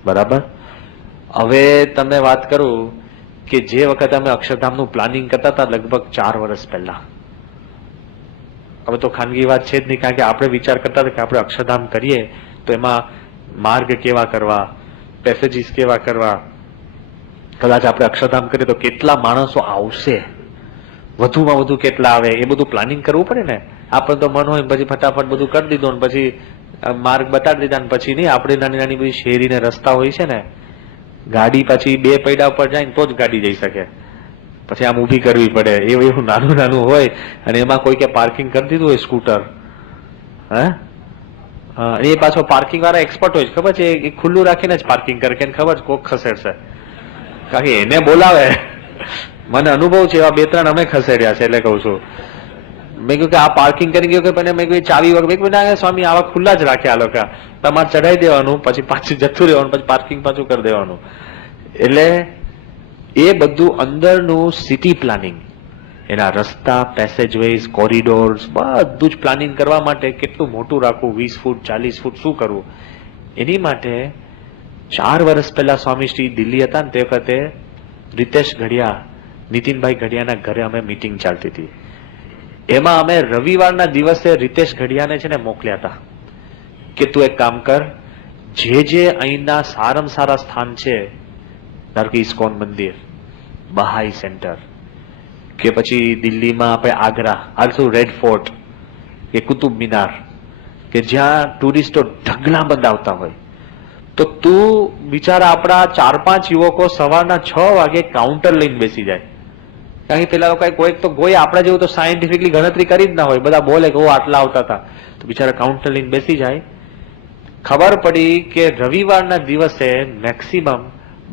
બરાબર. હવે તમે વાત કરું કે જે વખતે અમે અક્ષરધામનું પ્લાનિંગ કરતા હતા લગભગ 4 વર્ષ પહેલા, હવે તો ખાનગી વાત છે જ નહીં, કારણ કે આપણે વિચાર કરતા હતા કે આપણે અક્ષરધામ કરીએ તો એમાં માર્ગ કેવા કરવા, પેસેજીસ કેવા કરવા, કદાચ આપણે અક્ષરધામ કરીએ તો કેટલા માણસો આવશે, વધુમાં વધુ કેટલા આવે, એ બધું પ્લાનિંગ કરવું પડે ને. આપણે તો મન હોય પછી ફટાફટ બધું કરી દીધું ને પછી માર્ગ બતાડી દીધા ને પછી નહીં. આપણે નાની નાની બધી શેરીને રસ્તા હોય છે ને, ગાડી પછી 2 પૈડા ઉપર જાય ને તો જ ગાડી જઈ શકે, પછી આમ ઊભી કરવી પડે, એવું નાનું નાનું હોય. અને એમાં કોઈ કે પાર્કિંગ કરી દીધું હોય સ્કૂટર, એ પાછો પાર્કિંગ વાળા એક્સપર્ટ હોય, ખબર છે, એ ખુલ્લું રાખીને જ પાર્કિંગ કરે, કે ખબર છે કોક ખસેડશે, કારણ કે એને બોલાવે. મને અનુભવ છે, એવા 2-3 અમે ખસેડ્યા છે, એટલે કઉ છું. મેં કહ્યું કે આ પાર્કિંગ કરી ગયો કે મેં કહ્યું ચાવી વગર, સ્વામી આવા ખુલ્લા જ રાખ્યા આ લોકો, તમારે ચડાવી દેવાનું, પછી પાછું જતું રહેવાનું, પછી પાર્કિંગ પાછું કરી દેવાનું. એટલે એ બધું અંદરનું સિટી પ્લાનિંગ, એના રસ્તા, પેસેજવેઝ, કોરિડોર્સ, બધું જ પ્લાનિંગ કરવા માટે કેટલું મોટું રાખવું, 20 ફૂટ 40 ફૂટ શું કરવું, એની માટે 4 વર્ષ પહેલા સ્વામીશ્રી દિલ્હી હતા ને તે વખતે રીતેશ ઘડિયા, નીતિનભાઈ ઘડિયાના ઘરે અમે મીટિંગ ચાલતી હતી. એમાં અમે રવિવારના દિવસે રીતેશ ઘડિયાને છે ને મોકલ્યા હતા કે તું એક કામ કર, જે અહીંના સારામાં સારા સ્થાન છે, ધારો કે ઇસ્કોન મંદિર, બહાઈ સેન્ટર, કે પછી દિલ્હીમાં આપણે આગ્રા રેડ ફોર્ટ કે કુતુબ મિનાર, કે જ્યાં ટુરિસ્ટો ઢગલા બંધ આવતા હોય, તો તું બિચારા આપણા 4-5 યુવકો સવારના 6 વાગે કાઉન્ટર લઈને બેસી જાય. કારણ કે પેલા લોકો કોઈ આપણા જેવું તો સાયન્ટિફિકલી ગણતરી કરી જ ના હોય, બધા બોલે કે આટલા આવતા હતા, તો બિચારા કાઉન્ટર લઈને બેસી જાય. ખબર પડી કે રવિવારના દિવસે મેક્સિમમ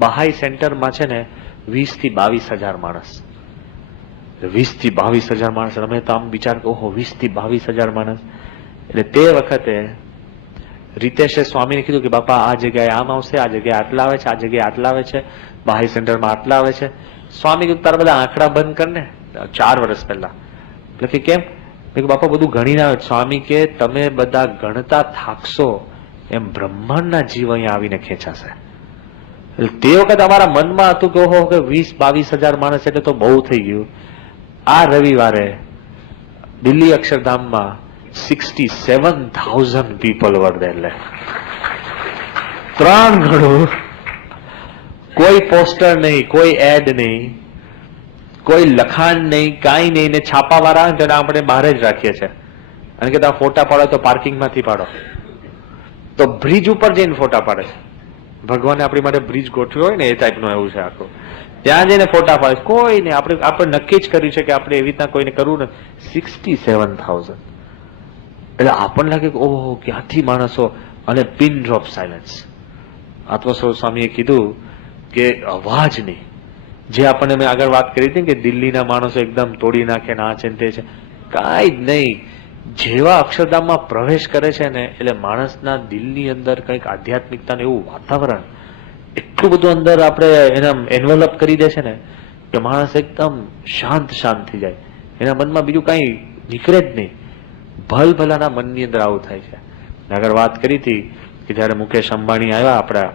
બહાઈ સેન્ટરમાં છે ને 20-22 હજાર માણસ, 20-22 હજાર માણસ. અમે તો આમ વિચાર, ઓહો 20-22 હજાર માણસ. એટલે તે વખતે રીતેશે સ્વામીને કીધું કે બાપા આ જગ્યાએ આમ આવશે, આ જગ્યાએ આટલા આવે છે, આ જગ્યાએ આટલા આવે છે, બહાઈ સેન્ટરમાં આટલા આવે છે. સ્વામી કીધું તારા બધા આંકડા બંધ કર ને. 4 વર્ષ પહેલા. એટલે કે કેમ? મેં બાપા બધું ગણીને આવે. સ્વામી કે તમે બધા ગણતા થાકશો એમ બ્રહ્માંડના જીવ અહીંયા આવીને ખેંચાશે. તે વખત અમારા મનમાં હતું કે ઓહો કે 20-22 હજાર માણસ એટલે તો બહુ થઈ ગયું. આ રવિવારે દિલ્હી અક્ષરધામમાં 67,000 people were there. 3 ગણું. કોઈ પોસ્ટર નહીં, કોઈ એડ નહીં, કોઈ લખાણ નહીં, કાંઈ નહીં. ને છાપાવાળા તેને આપણે બહાર જ રાખીએ છીએ, અને કે તમે ફોટા પાડો તો પાર્કિંગમાંથી પાડો, તો બ્રિજ ઉપર જઈને ફોટા પાડે છે. ભગવાને આપણી માટે બ્રિજ ગોઠવ્યો હોય ને એ ટાઈપનું એવું છે આખું. ત્યાં જઈને ફોટા પાડે છે. કોઈ નહીં, આપણે નક્કી જ કર્યું છે કે આપણે એવી રીતના કોઈને કરવું ને. 67,000. એટલે આપણને લાગે કે ઓહો ક્યાંથી માણસો, અને પિન ડ્રોપ સાયલન્સ. આત્મસ્વરૂપ સ્વામીએ કીધું કે અવાજ નહીં. જે આપણને મેં આગળ વાત કરી હતી કે દિલ્હીના માણસો એકદમ તોડી નાખે ને આ છે તે છે, કાંઈ જ નહીં. જેવા અક્ષરધામમાં પ્રવેશ કરે છે ને એટલે માણસના દિલની અંદર કંઈક આધ્યાત્મિકતાનું એવું વાતાવરણ એટલું બધું અંદર આપણે એના એન્વેલપ કરી દે છે ને કે માણસ એકદમ શાંત થઈ જાય. એના મનમાં બીજું કાંઈ નીકળે જ નહીં. ભલભલાના મનની અંદર આવું થાય છે. આગળ વાત કરી હતી કે જયારે મુકેશ અંબાણી આવ્યા આપણા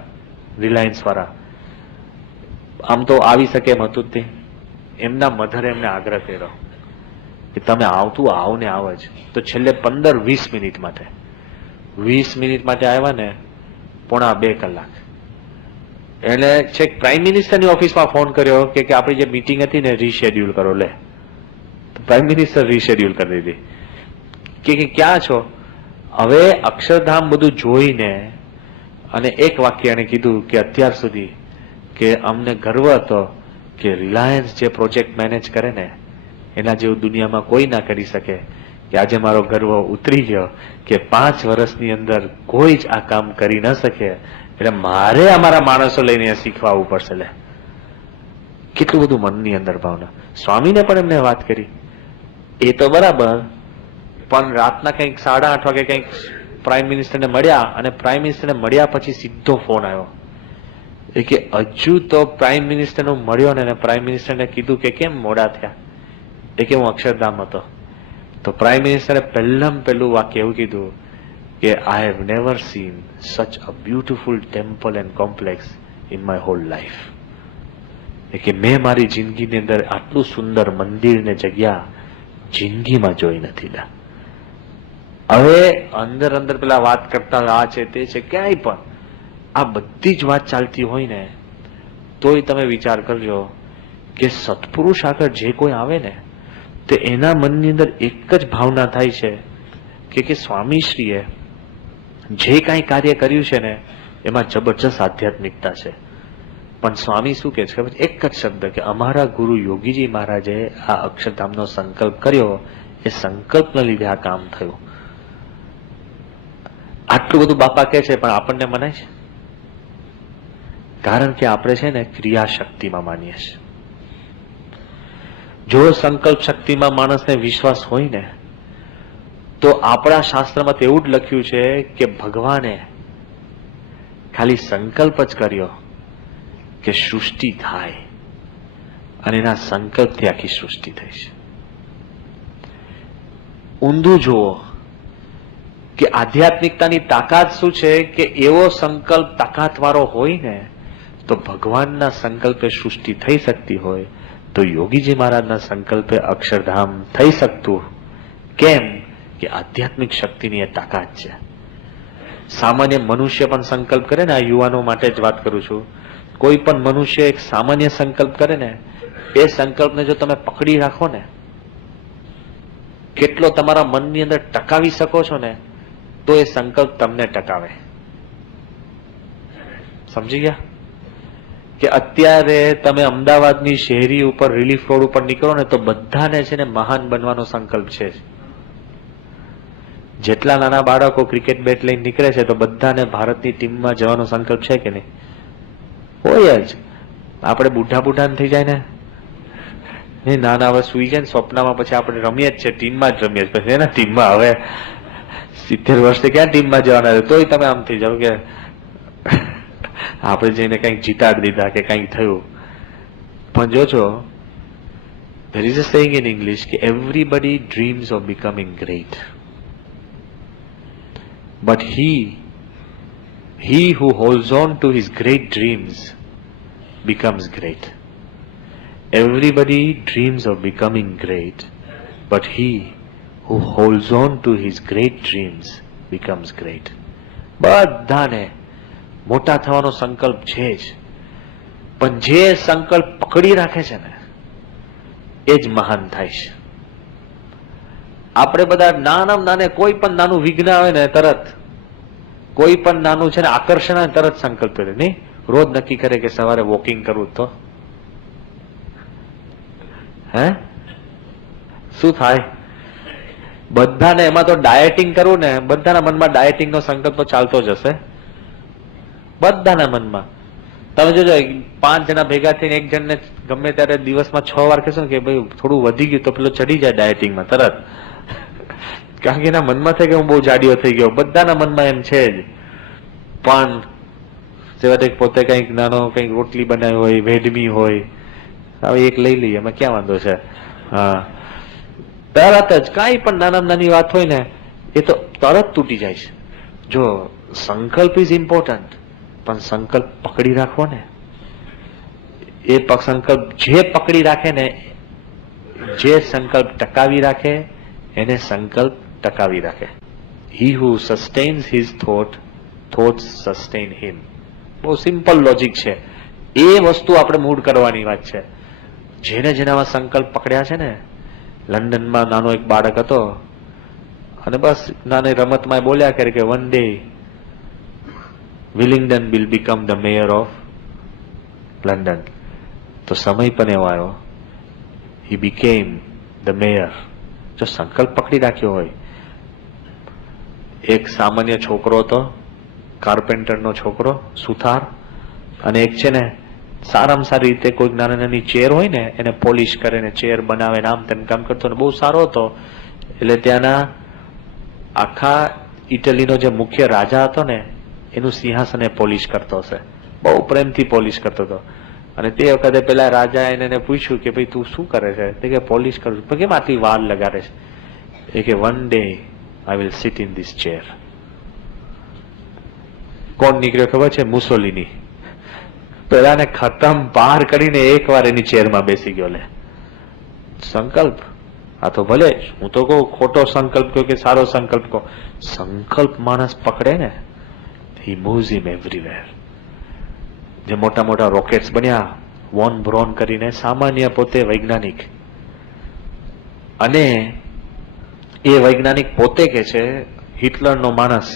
રિલાયન્સ વાળા, આમ તો આવી શકે એમ હતું જ નહીં. એમના મધરે એમને આગ્રહ કર્યો કે તમે આવતું આવ ને આવ જ. તો છેલ્લે 15-20 મિનિટ માટે 20 મિનિટ માટે આવ્યા ને 1.5-2 કલાક. એટલે છેક પ્રાઇમ મિનિસ્ટરની ઓફિસમાં ફોન કર્યો કે આપણી જે મીટિંગ હતી ને રીશેડ્યુલ કરો. લે, પ્રાઇમ મિનિસ્ટર રીશેડ્યુલ કરી દીધી. કે ક્યાં છો? હવે અક્ષરધામ બધું જોઈને અને એક વાક્ય એને કીધું કે અત્યાર સુધી કે અમને ગર્વ હતો કે રિલાયન્સ જે પ્રોજેક્ટ મેનેજ કરે ને એના જેવું દુનિયામાં કોઈ ના કરી શકે. કે આજે મારો ગર્વ ઉતરી ગયો કે 5 વર્ષની અંદર કોઈ જ આ કામ કરી ન શકે, એટલે મારે અમારા માણસો લઈને શીખવા આવવું પડશે. લે, કેટલું બધું મનની અંદર ભાવના. સ્વામીને પણ એમને વાત કરી, એ તો બરાબર, પણ રાતના કંઈક 8:30 વાગે કંઈક પ્રાઇમ મિનિસ્ટરને મળ્યા, અને પ્રાઇમ મિનિસ્ટરને મળ્યા પછી સીધો ફોન આવ્યો એ કે હજુ તો પ્રાઇમ મિનિસ્ટરનો મળ્યો ને પ્રાઇમ મિનિસ્ટરને કીધું કે કેમ મોડા થયા, એ કે હું અક્ષરધામ હતો. તો પ્રાઇમ મિનિસ્ટરે પહેલું વાક્ય એવું કીધું કે I have never seen such a beautiful temple and complex in my whole life. એ કે મેં મારી જિંદગીની અંદર આટલું સુંદર મંદિર ને જગ્યા જિંદગીમાં જોઈ નથી. હવે અંદર પેલા વાત કરતા આ છે તે છે, ક્યાંય પણ આ બધી જ વાત ચાલતી હોય ને તોય તમે વિચાર કરજો કે સત્પુરુષ આગળ જે કોઈ આવે ને તે એના મનની અંદર એક જ ભાવના થાય છે કે સ્વામીશ્રીએ જે કાંઈ કાર્ય કર્યું છે ને એમાં જબરજસ્ત આધ્યાત્મિકતા છે. પણ સ્વામી શું કે છે ખબર છે? એક જ શબ્દ કે અમારા ગુરુ યોગીજી મહારાજે આ અક્ષરધામનો સંકલ્પ કર્યો, એ સંકલ્પના લીધે આ કામ થયું. આટલું બધું બાપા કે છે પણ આપણને મનાય છે? કારણ કે આપણે છે ને ક્રિયા શક્તિમાં માનીએ છીએ. જો સંકલ્પ શક્તિમાં માણસને વિશ્વાસ હોય ને તો આપણા શાસ્ત્રમાં તો એવું જ લખ્યું છે કે ભગવાને ખાલી સંકલ્પ જ કર્યો કે સૃષ્ટિ થાય, અને એના સંકલ્પથી આખી સૃષ્ટિ થઈ છે. ઊંધું જુઓ કે આધ્યાત્મિકતાની તાકાત શું છે કે એવો સંકલ્પ તાકાતવાળો હોય ને તો ભગવાનના સંકલ્પે સૃષ્ટિ થઈ શકતી હોય, તો યોગીજી મહારાજના સંકલ્પે અક્ષરધામ થઈ શકતું. કેમ કે આધ્યાત્મિક શક્તિની એ તાકાત છે. સામાન્ય મનુષ્ય પણ સંકલ્પ કરે ને, આ યુવાનો માટે જ વાત કરું છું, કોઈ પણ મનુષ્ય એક સામાન્ય સંકલ્પ કરે ને, એ સંકલ્પને જો તમે પકડી રાખો ને, કેટલો તમારા મનની અંદર ટકાવી શકો છો ને, તો એ સંકલ્પ તમને ટકાવે. સમજી ગયા? કે અત્યારે તમે અમદાવાદની શહેરી ઉપર રિલીફ રોડ ઉપર નીકળો ને તો બધાને છે ને મહાન બનવાનો સંકલ્પ છે. જેટલા નાના બાળકો ક્રિકેટ બેટ લઈને નીકળે છે તો બધાને ભારતની ટીમમાં જવાનો સંકલ્પ છે કે નહીં? હોય જ. આપણે બુઢા થઈ જાય ને, નાના હવે સુઈ જાય ને સ્વપ્નમાં, પછી આપણે રમીએ જ છે, ટીમમાં જ રમીએ છીએ. પછી એના ટીમમાં હવે 70 વર્ષે ક્યાં ટીમમાં જવાના છે? તોય તમે આમ થઈ જાવ કે આપણે જઈને કંઈક જીતાડી દીધા કે કંઈક થયું. પણ જોજો, there is a saying in English કે everybody dreams of becoming great, but he who holds on to his great dreams becomes great. Everybody dreams of becoming great, but he who holds on to his great dreams becomes great. બધાને મોટા થવાનો સંકલ્પ છે જ, પણ જે સંકલ્પ પકડી રાખે છે ને એ જ મહાન થાય છે. આપણે બધા નાને કોઈ પણ નાનું વિઘ્ન આવે ને તરત, કોઈ પણ નાનું છે ને આકર્ષણ આવે તરત સંકલ્પ કરે. નહીં, રોજ નક્કી કરે કે સવારે વોકિંગ કરવું, તો શું થાય? બધાને એમાં તો ડાયટિંગ કરવું ને, બધાના મનમાં ડાયટિંગ નો સંકલ્પ તો ચાલતો જ હશે. બધાના મનમાં તમે જોજો, 5 જણા ભેગા થઈને એક જણને ગમે ત્યારે દિવસમાં 6 વાર કહેશો ને કે ભાઈ થોડું વધી ગયું, તો પેલો ચડી જાય ડાયટિંગમાં તરત. કારણ કે એના મનમાં થાય કે હું બહુ જાડીઓ થઈ ગયો. બધાના મનમાં એમ છે જ. પણ જેવા પોતે કંઈક નાનો કંઈક રોટલી બનાવી હોય, વેડમી હોય, હવે એક લઈ લઈએ, એમાં ક્યાં વાંધો છે? હા, તરત જ કાંઈ પણ નાની વાત હોય ને એ તો તરત તૂટી જાય છે. જો સંકલ્પ ઇઝ ઇમ્પોર્ટન્ટ, પણ સંકલ્પ પકડી રાખવો ને, એ સંકલ્પ જે પકડી રાખે ને, જે સંકલ્પ ટકાવી રાખે એને સંકલ્પ ટકાવી રાખે. He who sustains his thoughts sustain him. બહુ સિમ્પલ લોજિક છે. એ વસ્તુ આપણે મૂળ કરવાની વાત છે. જેનામાં સંકલ્પ પકડ્યા છે ને, લંડનમાં નાનો એક બાળક હતો અને બસ નાની રમતમાં બોલ્યા કરે કે one day Willingdon will become the mayor of London. તો સમય પણ એવો આવ્યો, he became the mayor. જો સંકલ્પ પકડી રાખ્યો હોય. એક સામાન્ય છોકરો હતો, કાર્પેન્ટરનો છોકરો, સુથાર, અને એક છે ને સારામાં સારી રીતે કોઈક નાની નાની ચેર હોય ને એને પોલિશ કરે ને ચેર બનાવે ને આમ તેમ કામ કરતો ને બહુ સારો હતો. એટલે ત્યાંના આખા ઇટલીનો જે મુખ્ય રાજા હતો ને એનું સિંહાસન એ પોલિશ કરતો હશે, બહુ પ્રેમથી પોલિશ કરતો હતો. અને તે વખતે પેલા રાજા એને પૂછ્યું કે ભાઈ તું શું કરે છે? તે કે પોલિશ કરું છું. કેમ આટલી વાર લગાડે છે? એ કે one day I will seat in this chair. કોણ નીકળ્યો ખબર છે? મુસોલિની. પેલાને ખતમ પાર કરીને એક વાર એની ચેરમાં બેસી ગયો. લે સંકલ્પ. આ તો ભલે હું તો કહું ખોટો સંકલ્પ કહો કે સારો સંકલ્પ કહો, સંકલ્પ માણસ પકડે ને હી મૂવ્સ હિમ એવરીવેર. જે મોટા મોટા રોકેટ્સ બન્યા, વોન બ્રોન કરીને, સામાન્ય પોતે વૈજ્ઞાનિક, અને એ વૈજ્ઞાનિક પોતે કે છે હિટલરનો માણસ.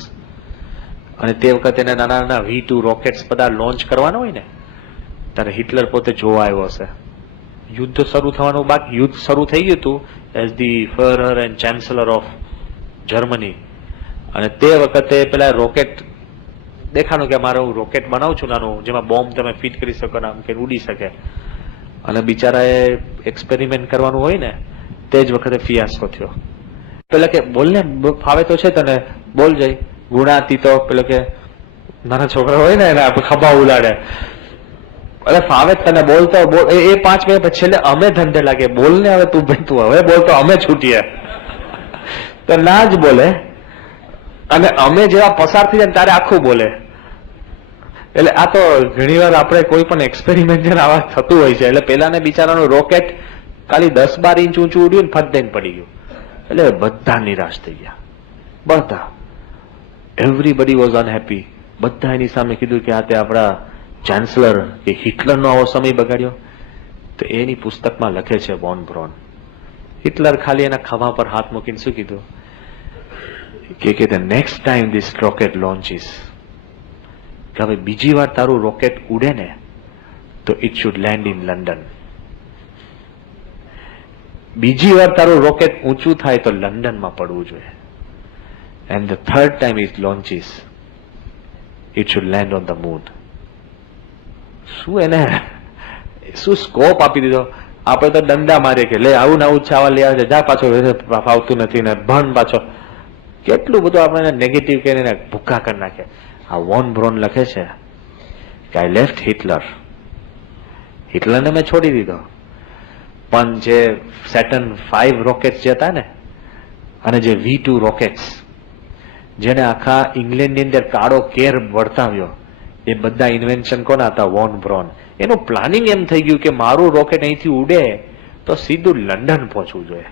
અને તે વખતે એને નાના નાના V2 રોકેટ્સ બધા લોન્ચ કરવાના હોય ને ત્યારે હિટલર પોતે જોવા આવ્યો હશે. યુદ્ધ શરૂ થવાનું બાકી, યુદ્ધ શરૂ થઈ ગયું હતું as the Fuhrer and chancellor of Germany. અને તે વખતે પેલા રોકેટ દેખાનું કે મારે હું રોકેટ બનાવું છું નાનું, જેમાં બોમ્બ તમે ફિટ કરી શકો ને આમ કે ઉડી શકે. અને બિચારાએ એક્સપેરિમેન્ટ કરવાનું હોય ને તે જ વખતે ફિયાસ્કો થયો. પેલા કે બોલ ને, ફાવે તો છે તને, બોલ જઈ. ગુણાતી તો પેલો કે નાના છોકરા હોય ને એને ખભા ઉલાડે, અરે ફાવે તને, બોલતો બોલ. એ 5 મિનિટ પછી છેલ્લે અમે ધંધે લાગે, બોલ ને હવે તું ભાઈ, તું હવે બોલ તો અમે છૂટીએ. તો ના જ બોલે, અને અમે જેવા પસાર થઈ જાય ત્યારે આખું બોલે. એટલે આ તો ઘણી વાર આપણે કોઈ પણ એક્સપેરિમેન્ટ આવા થતું હોય છે. એટલે પેલાને બિચારાનું રોકેટ ખાલી 10-12 ઇંચ ઊંચું ઉડ્યું ને ફટ દઈને પડી ગયું. એટલે બધા નિરાશ થઈ ગયા, બધા. Everybody was unhappy. બધા એની સામે કીધું કે આ તે આપણા ચાન્સલર કે હિટલરનો આવો સમય બગાડ્યો. તો એની પુસ્તકમાં લખે છે વોન બ્રોન, હિટલર ખાલી એના ખભા પર હાથ મૂકીને શું કીધું કે the next time this rocket launches, કે હવે બીજી વાર તારું રોકેટ ઉડે ને તો it should land in London. બીજી વાર તારું રોકેટ ઊંચું થાય તો લંડનમાં પડવું જોઈએ. And the third time it launches, it should land on the moon. શું એને શું સ્કોપ આપી દીધો. આપણે તો દંડા મારીએ કે લે આવું ને આવું છાવા લે આવે છે, જા પાછો, ફાવતું નથી ને ભણ પાછો. કેટલું બધું આપણે નેગેટિવ કરીને ભૂખા કરી નાખે. આ વોન બ્રોન લખે છે કે આઈ લેફ્ટ હિટલર. હિટલરને મેં છોડી દીધો, પણ જે સેટર્ન 5 રોકેટ્સ જે હતા ને, અને જે V2 રોકેટ્સ જેને આખા ઇંગ્લેન્ડની અંદર કાળો કેર વર્તાવ્યો, એ બધા ઇન્વેન્શન કોના હતા? Von Braun. એનું પ્લાનિંગ એમ થઈ ગયું કે મારું રોકેટ અહીંથી ઉડે તો સીધું લંડન પહોંચવું જોઈએ.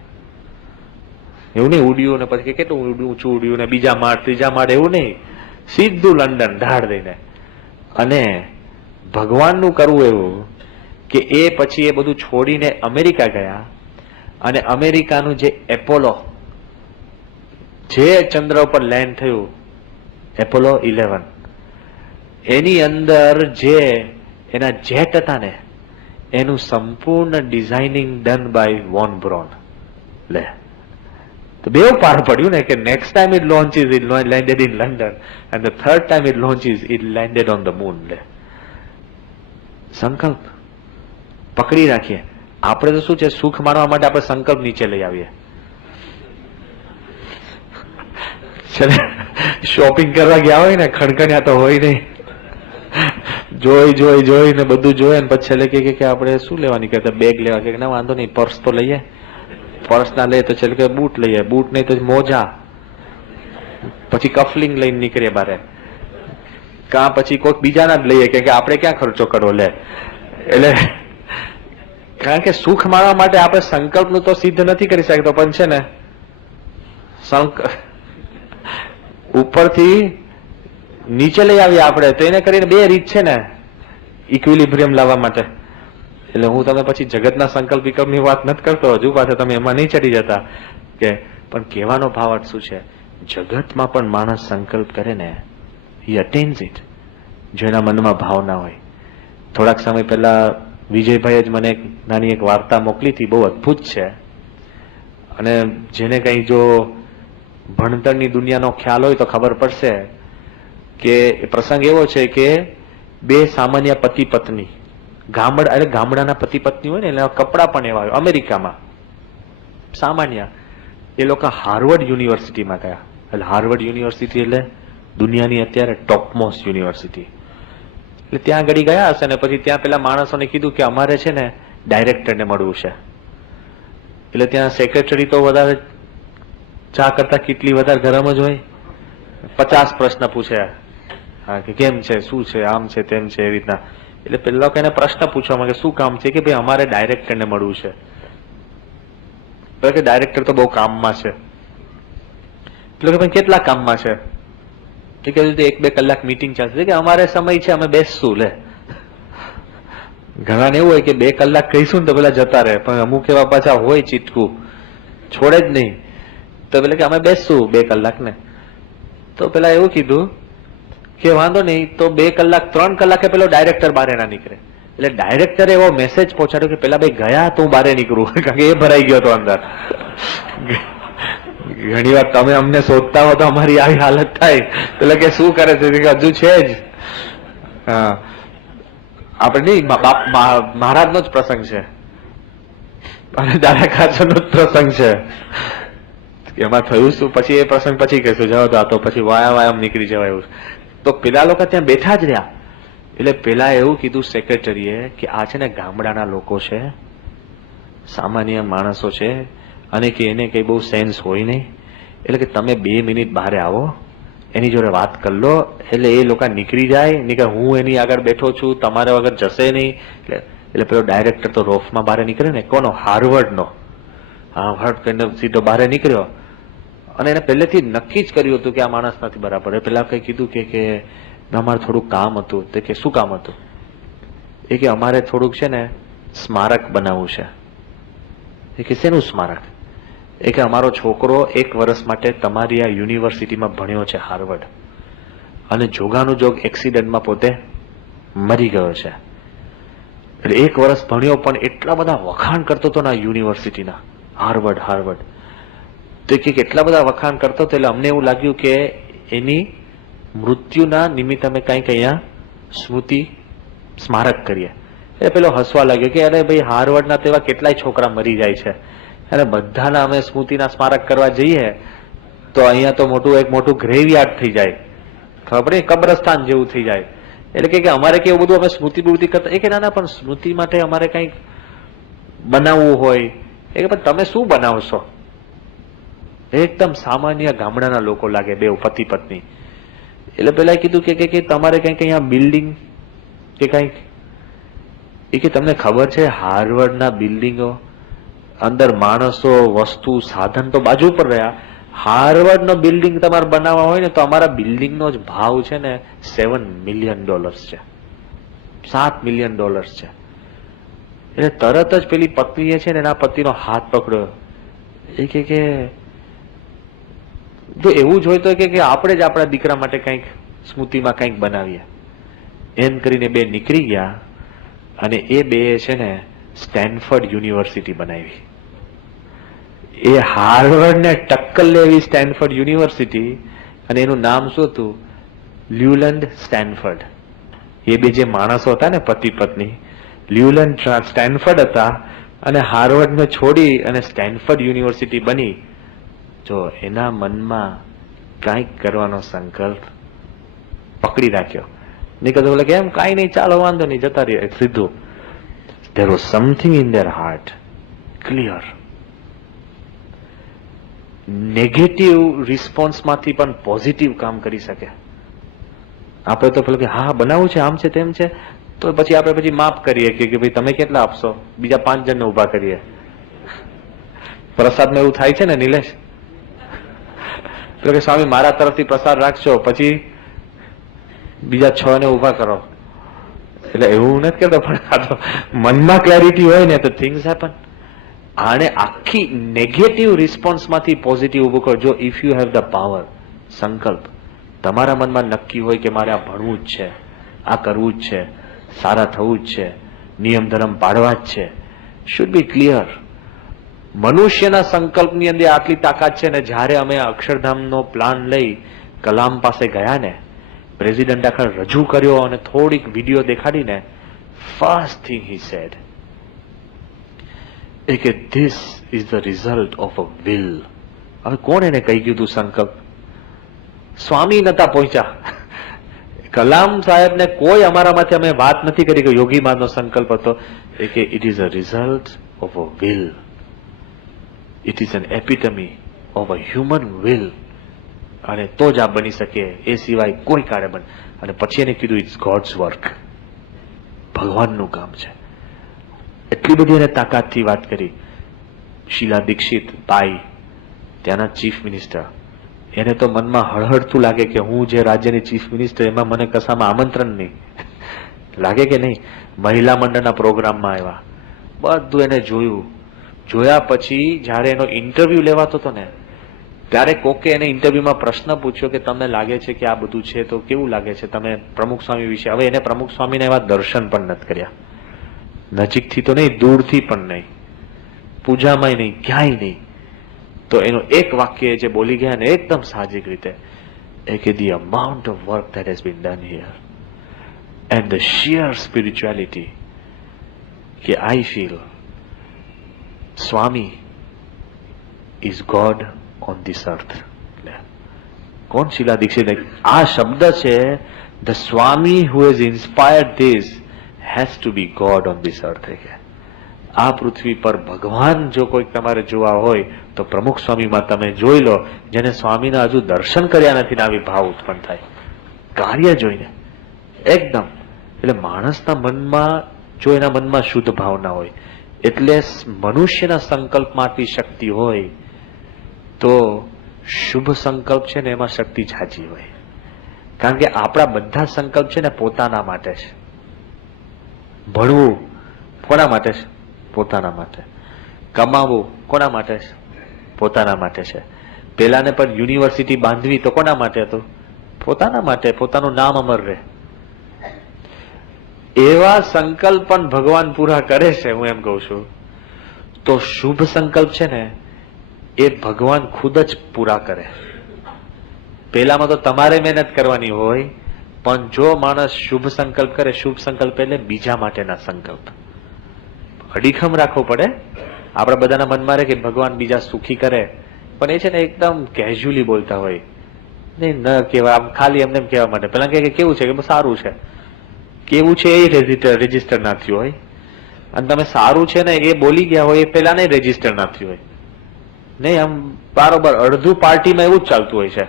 એવું નહીં ઉડ્યું ને પછી કેટલું ઊંચું ઉડ્યું ને બીજા માળ ત્રીજા માળ, એવું નહીં, સીધું લંડન ધાડ દઈને. અને ભગવાનનું કરવું એવું કે એ પછી એ બધું છોડીને અમેરિકા ગયા, અને અમેરિકાનું જે એપોલો જે ચંદ્ર ઉપર લેન્ડ થયું, એપોલો 11, એની અંદર જે એના જેટ હતા ને એનું સંપૂર્ણ designing done by von Braun. લે તો બેવ પાર પડ્યું ને કે next time it launches it landed in London, and the third time it launches it landed on the moon. લે સંકલ્પ પકડી રાખીએ. આપણે તો શું છે, સુખ માણવા માટે આપણે સંકલ્પ નીચે લઈ આવીએ. શોપિંગ કરવા ગયા હોય ને, ખણખણ્યા તો હોય નહીં, જોઈ ને બધું જોયે ને પછી છેલ્લે કે આપણે શું લેવાની કહેતા, બેગ લેવા કે ના વાંધો નહીં, પર્સ તો લઈએ. પર્સ ના લે તો છેલ્લે કે બૂટ લઈએ, બૂટ નહીં તો મોજા, પછી કફલિંગ લઈને નીકળીએ બારે, કાં પછી કોઈક બીજાના જ લઈએ કે આપણે ક્યાં ખર્ચો કરવો. લે એટલે કારણ કે સુખ માણવા માટે આપણે સંકલ્પનું તો સિદ્ધ નથી કરી શકતો, પણ છે ને ઉપરથી નીચે લઈ આવીએ આપણે તો એને કરીને 2 રીત છે ને ઇક્વિલિબ્રિયમ લાવવા માટે. એટલે હું તમે પછી જગતના સંકલ્પ વિકલ્પની વાત નથી કરતો, હજુ પાછા તમે એમાં નહીં ચડી જતા. કે પણ કહેવાનો ભાવ અર્થ શું છે, જગતમાં પણ માણસ સંકલ્પ કરે ને હી અટેન્સ ઇટ, જો એના મનમાં ભાવ ના હોય. થોડાક સમય પહેલા વિજયભાઈએ જ મને નાની એક વાર્તા મોકલી હતી, બહુ અદભુત છે. અને જેને કંઈ જો ભણતરની દુનિયાનો ખ્યાલ હોય તો ખબર પડશે કે પ્રસંગ એવો છે કે 2 સામાન્ય પતિ પત્ની ગામડાના પતિ પત્ની હોય ને એટલે કપડાં પણ એવા હોય. અમેરિકામાં સામાન્ય એ લોકો હાર્વર્ડ યુનિવર્સિટીમાં ગયા. એટલે હાર્વર્ડ યુનિવર્સિટી એટલે દુનિયાની અત્યારે ટોપમોસ્ટ યુનિવર્સિટી. એટલે ત્યાં આગળ ગયા હશે ને પછી ત્યાં પેલા માણસોને કીધું કે અમારે છે ને ડાયરેક્ટરને મળવું છે. એટલે ત્યાં સેક્રેટરી તો વધારે ચા કરતા કેટલી વધારે ગરમ જ હોય. 50 પ્રશ્ન પૂછ્યા. હા કે કેમ છે, શું છે, આમ છે, તેમ છે, એવી રીતના. એટલે પેલા એને પ્રશ્ન પૂછવામાં કે શું કામ છે, કે ભાઈ અમારે ડાયરેક્ટરને મળવું છે. કે ડાયરેક્ટર તો બહુ કામમાં છે. એટલે કે ભાઈ કેટલા કામમાં છે? કે 1-2 કલાક મીટિંગ ચાલશે. કે અમારે સમય છે, અમે બેસશું. લે ઘણા એવું હોય કે 2 કલાક કહીશું ને તો પેલા જતા રહે, પણ અમુક એવા પાછા હોય ચીટકું, છોડે જ નહીં. તો પેલા કે અમે બેસશું 2 કલાક ને. તો પેલા એવું કીધું કે વાંધો નહીં, તો 2 કલાક 3 કલાકે પેલો ડાયરેક્ટર બહાર ના નીકળે. એટલે ડાયરેક્ટરે એવો મેસેજ પહોંચાડ્યો કે પેલા ભાઈ ગયા તો હું બહાર નીકળું, કારણ કે એ ભરાઈ ગયો હતો અંદર. ઘણી વાર તમે અમને શોધતા હો તો અમારી આવી હાલત થાય. એટલે કે શું કરે છે, હજુ છે જ. હા, આપણે નહીં, મહારાજનો જ પ્રસંગ છે અને દાદા ખાચરનો જ પ્રસંગ છે. એમાં થયું શું પછી એ પ્રસંગ પછી કહીશું. જવા દો, તો પછી વાયામ નીકળી જવાય એવું. તો પેલા લોકો ત્યાં બેઠા જ રહ્યા. એટલે પેલા એવું કીધું સેક્રેટરીએ કે આ છે ને ગામડાના લોકો છે, સામાન્ય માણસો છે, અને કે એને કઈ બહુ સેન્સ હોય નહીં. એટલે કે તમે 2 મિનિટ બહાર આવો, એની જોડે વાત કરી લો. એટલે એ લોકો નીકળી જાય, નહીં કે હું એની આગળ બેઠો છું, તમારે વગર જશે નહીં. એટલે પેલો ડાયરેક્ટર તો રોફમાં બહાર નીકળે ને. કોનો? હાર્વર્ડનો. હાર્વર્ડ કરીને સીધો બહાર નીકળ્યો. અને એને પહેલેથી નક્કી જ કર્યું હતું કે આ માણસ નથી બરાબર. એ પેલા કઈ કીધું કે અમારે થોડુંક કામ હતું. તો કે શું કામ હતું? એ કે અમારે થોડુંક છે ને સ્મારક બનાવવું છે. એ કે શેનું સ્મારક? એ કે અમારો છોકરો 1 વર્ષ માટે તમારી આ યુનિવર્સિટીમાં ભણ્યો છે, હાર્વર્ડ, અને જોગાનું જોગ એક્સિડન્ટમાં પોતે મરી ગયો છે. એટલે 1 વર્ષ ભણ્યો પણ એટલા બધા વખાણ કરતો હતો ને યુનિવર્સિટીના, હાર્વર્ડ. તો કેટલા બધા વખાણ કરતો હતો. એટલે અમને એવું લાગ્યું કે એની મૃત્યુના નિમિત્તે અમે કંઈક અહીંયા સ્મૃતિ સ્મારક કરીએ. એ પેલો હસવા લાગ્યો કે અરે ભાઈ, હાર્વર્ડના તો એવા કેટલાય છોકરા મરી જાય છે, અને બધાના અમે સ્મૃતિના સ્મારક કરવા જઈએ તો અહીંયા તો એક મોટું ગ્રેવયાર્ડ થઈ જાય, ખબર નહીં, કબ્રસ્તાન જેવું થઈ જાય. એટલે કે અમારે કેવું બધું અમે સ્મૃતિ કરતા. એ કે ના, પણ સ્મૃતિ માટે અમારે કંઈક બનાવવું હોય. એ કે પણ તમે શું બનાવશો? એકદમ સામાન્ય ગામડાના લોકો લાગે, 2 પતિ પત્ની. એટલે પેલા કીધું કે તમારે કંઈક અહીંયા બિલ્ડિંગ કે કંઈક. એ કે તમને ખબર છે હાર્વર્ડના બિલ્ડિંગો અંદર માણસો, વસ્તુ, સાધન તો બાજુ પર રહ્યા. હાર્વર્ડનો બિલ્ડિંગ તમારે બનાવવા હોય ને તો અમારા બિલ્ડિંગનો જ ભાવ છે ને $7 મિલિયન છે, $7 મિલિયન છે. એટલે તરત જ પેલી પત્નીએ છે ને એના પતિનો હાથ પકડ્યો. એ કે જો એવું જ હોય તો કે આપણે જ આપણા દીકરા માટે કંઈક સ્મૃતિમાં કંઈક બનાવીએ. એમ કરીને 2 નીકળી ગયા અને એ 2 છે ને સ્ટેનફર્ડ યુનિવર્સિટી બનાવી. એ હાર્વર્ડને ટક્કર લેવી સ્ટેનફર્ડ યુનિવર્સિટી, અને એનું નામ શું હતું? લ્યુલેન્ડ સ્ટેનફર્ડ. એ 2 જે માણસો હતા ને પતિ પત્ની, લ્યુલેન્ડ સ્ટેનફર્ડ હતા, અને હાર્વર્ડને છોડી અને સ્ટેનફર્ડ યુનિવર્સિટી બની. જો એના મનમાં કંઈક કરવાનો સંકલ્પ પકડી રાખ્યો. નહીં કહેતો બોલે કે એમ કાંઈ નહીં, ચાલો વાંધો નહીં, જતા રહીએ સીધું. There was something in their heart, clear. Negative રિસ્પોન્સમાંથી પણ પોઝિટિવ કામ કરી શકે. આપણે તો પેલું કે હા બનાવવું છે, આમ છે, તેમ છે, તો પછી આપણે પછી માફ કરીએ કે ભાઈ તમે કેટલા આપશો, બીજા 5 જણને ઉભા કરીએ. પ્રસાદમાં એવું થાય છે ને નિલેશ, કે સ્વામી મારા તરફથી પ્રસાદ રાખશો, પછી બીજા 6 ને ઉભા કરો. એટલે એવું નથી કરતો, પણ આ તો મનમાં ક્લેરિટી હોય ને તો થિંગ્સ હેપન. આને આખી નેગેટિવ રિસ્પોન્સમાંથી પોઝિટિવ ઉભું કરો. જો if you have the power, સંકલ્પ તમારા મનમાં નક્કી હોય કે મારે આ ભણવું જ છે, આ કરવું જ છે, સારા થવું જ છે, નિયમ ધર્મ પાડવા જ છે, શુડ બી ક્લિયર. મનુષ્યના સંકલ્પની અંદર આટલી તાકાત છે ને. જ્યારે અમે અક્ષરધામનો પ્લાન લઈ કલામ પાસે ગયા ને, પ્રેસિડેન્ટ આખર રજૂ કર્યો અને થોડીક video દેખાડીને First thing he said, કે this is the result of a will. હવે કોણ એને કહી ગયું તું સંકલ્પ? સ્વામી નતા પહોંચ્યા. કલામ સાહેબને કોઈ અમારામાંથી અમે વાત નથી કરી કે યોગી માનો સંકલ્પ હતો. કે it is a result of a will. It is an epitome of a human will. અને તો જ આ બની શકે, એ સિવાય કોઈ કાર્ય બને. અને પછી એને કીધું ઇટ્સ ગોડ્સ વર્ક, ભગવાનનું કામ છે. એટલી બધી એને તાકાતથી વાત કરી. શીલા દીક્ષિત બાઈ, ત્યાંના ચીફ મિનિસ્ટર, એને તો મનમાં હળહળતું લાગે કે હું જે રાજ્યની ચીફ મિનિસ્ટર, એમાં મને કશામાં આમંત્રણ નહીં લાગે કે નહીં. મહિલા મંડળના પ્રોગ્રામમાં આવ્યા, બધું એને જોયું. જોયા પછી જયારે એનો ઇન્ટરવ્યુ લેવાતો હતો ને, ત્યારે કોકે એને ઇન્ટરવ્યુમાં પ્રશ્ન પૂછ્યો કે તમને લાગે છે કે આ બધું છે તો કેવું લાગે છે તમે પ્રમુખ સ્વામી વિશે? હવે એને પ્રમુખ સ્વામીને એવા દર્શન પણ નથી કર્યા, નજીકથી તો નહીં, દૂરથી પણ નહીં, પૂજામાં નહીં, ક્યાંય નહીં. તો એનું એક વાક્ય જે બોલી ગયા ને એકદમ સાહજિક રીતે, કે the amount of work that has been done here and the sheer spirituality, કે I feel Swami is God on this earth. કોણ? શીલા દીક્ષિત. આ શબ્દ છે, the Swami who has inspired this has to be God on this earth. આ પૃથ્વી પર ભગવાન જો કોઈક તમારે જોવા હોય તો પ્રમુખ સ્વામીમાં તમે જોઈ લો, જેને સ્વામીના હજુ દર્શન કર્યા નથી ને આવી ભાવ ઉત્પન્ન થાય કાર્ય જોઈને એકદમ. એટલે માણસના મનમાં જો એના મનમાં શુદ્ધ ભાવના હોય, એટલે મનુષ્યના સંકલ્પમાં આટલી શક્તિ હોય, તો શુભ સંકલ્પ છે ને એમાં શક્તિ ઝાઝી હોય. કારણ કે આપણા બધા સંકલ્પ છે ને પોતાના માટે છે. ભણવું કોના માટે છે? પોતાના માટે. કમાવું કોના માટે છે? પોતાના માટે છે. પેલાને પણ યુનિવર્સિટી બાંધવી તો કોના માટે હતું? પોતાના માટે, પોતાનું નામ અમર રહે. એવા સંકલ્પ પણ ભગવાન પૂરા કરે છે. હું એમ કહું છું, તો શુભ સંકલ્પ છે ને એ ભગવાન ખુદ જ પૂરા કરે. પેલામાં તો તમારે મહેનત કરવાની હોય, પણ જો માણસ શુભ સંકલ્પ કરે, શુભ સંકલ્પ એટલે બીજા માટેના સંકલ્પ, અડીખમ રાખવો પડે. આપણા બધાના મનમાં રહે કે ભગવાન બીજા સુખી કરે, પણ એ છે ને એકદમ કેઝ્યુઅલી બોલતા હોય, નહીં ન કહેવાય, આમ ખાલી એમને કહેવા માટે. પેલા કે કેવું છે કે સારું છે, કેવું છે એ રજીસ્ટર ના થયું હોય, અને તમે સારું છે ને એ બોલી ગયા હોય એ પેલા નહીં રજીસ્ટર ના થયું હોય. નહીં, આમ બરોબર અડધું પાર્ટીમાં એવું જ ચાલતું હોય છે.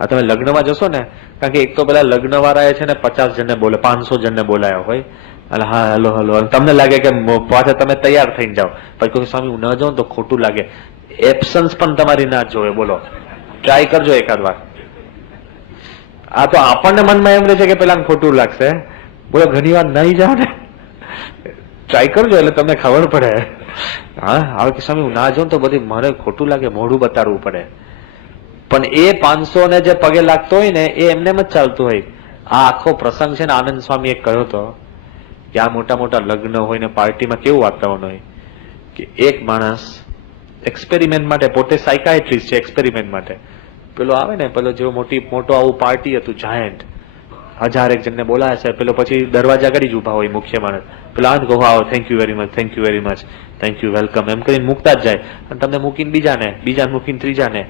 આ તમે લગ્નમાં જશો ને, કારણ કે એક તો પેલા લગ્ન વાળા છે ને 50 જણને બોલે, 500 જણને બોલાયા હોય, અને હા હેલો હેલો, તમને લાગે કે પાછા તમે તૈયાર થઈને જાઓ, પછી કોઈ સ્વામી હું ન જાઉં તો ખોટું લાગે. એબસન્સ પણ તમારી ના જોવે. બોલો, ટ્રાય કરજો એકાદ વાર. આ તો આપણને મનમાં એમ રહે છે કે પેલા ખોટું લાગશે. બોલો, ઘણી વાર નહીં જાઓ ને, ટ્રાય કરજો એટલે તમને ખબર પડે. હા, હવે કે સ્વામી હું ના જાઉં તો બધી મને ખોટું લાગે, મોઢું બતાડવું પડે. પણ એ 500 ને જે પગે લાગતો હોય ને એ એમને જ ચાલતું હોય. આ આખો પ્રસંગ છે ને, આનંદ સ્વામી એક કહ્યો હતો કે આ મોટા મોટા લગ્ન હોય ને પાર્ટીમાં કેવું વાતાવરણ હોય કે એક માણસ એક્સપેરિમેન્ટ માટે, પોતે સાયકાઇટ્રિસ્ટ છે, એક્સપેરિમેન્ટ માટે પેલો આવે ને, પેલો જેવો મોટો આવું પાર્ટી હતું, જાયન્ટ, 1000 જણને બોલાયા છે. પેલો પછી દરવાજા આગળ જ ઉભા હોય મુખ્ય માણસ, પેલો આને કહો આવો, thank you very much, thank you very much, thank you, welcome, એમ કરીને મૂકતા જ જાય. અને તમને મૂકીને બીજાને મૂકીને ત્રીજાને,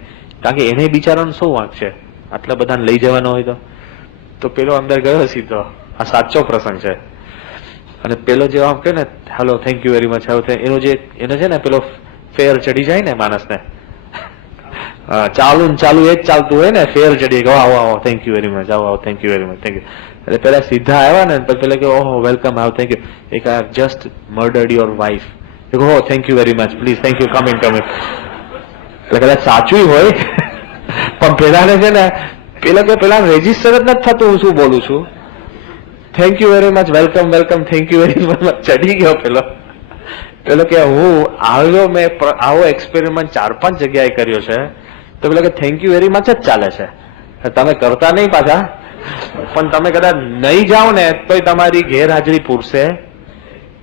કારણ કે એને બિચારાનો શું વાંક છે આટલા બધાને લઈ જવાનો હોય તો પેલો અંદર ગયો સીધો. આ સાચો પ્રસંગ છે. અને પેલો જે આમ કે ને hello, thank you very much, એનો છે ને પેલો ફેર ચડી જાય ને માણસને, ચાલુ એ જ ચાલતું હોય ને, ફેર ચડી ગયો, આવો આવો, થેન્ક યુ વેરી મચ, આવો આવો, thank you very much, thank you. એટલે પેલા સીધા આવ્યા ને પછી પેલા કે ઓહો વેલકમ, આવો, થેન્ક યુ. એક I have just murdered your wife. ઓહો thank you very much, please, thank you, come in. એટલે કદાચ સાચું હોય, પણ પેલાને છે ને પેલા રેજીસ્ટર જ નથી થતું. હું શું બોલું છું? Thank you very much, welcome welcome, thank you very much, ચડી ગયો પેલો કે હું આવ્યો, મેં આવો એક્સપેરિમેન્ટ 4-5 જગ્યાએ કર્યો છે. તો પેલો કે થેન્ક યુ વેરી મચ જ ચાલે છે, તમે કરતા નહીં પાછા. પણ તમે કદાચ નહીં જાઓ ને તોય તમારી ગેરહાજરી પૂરશે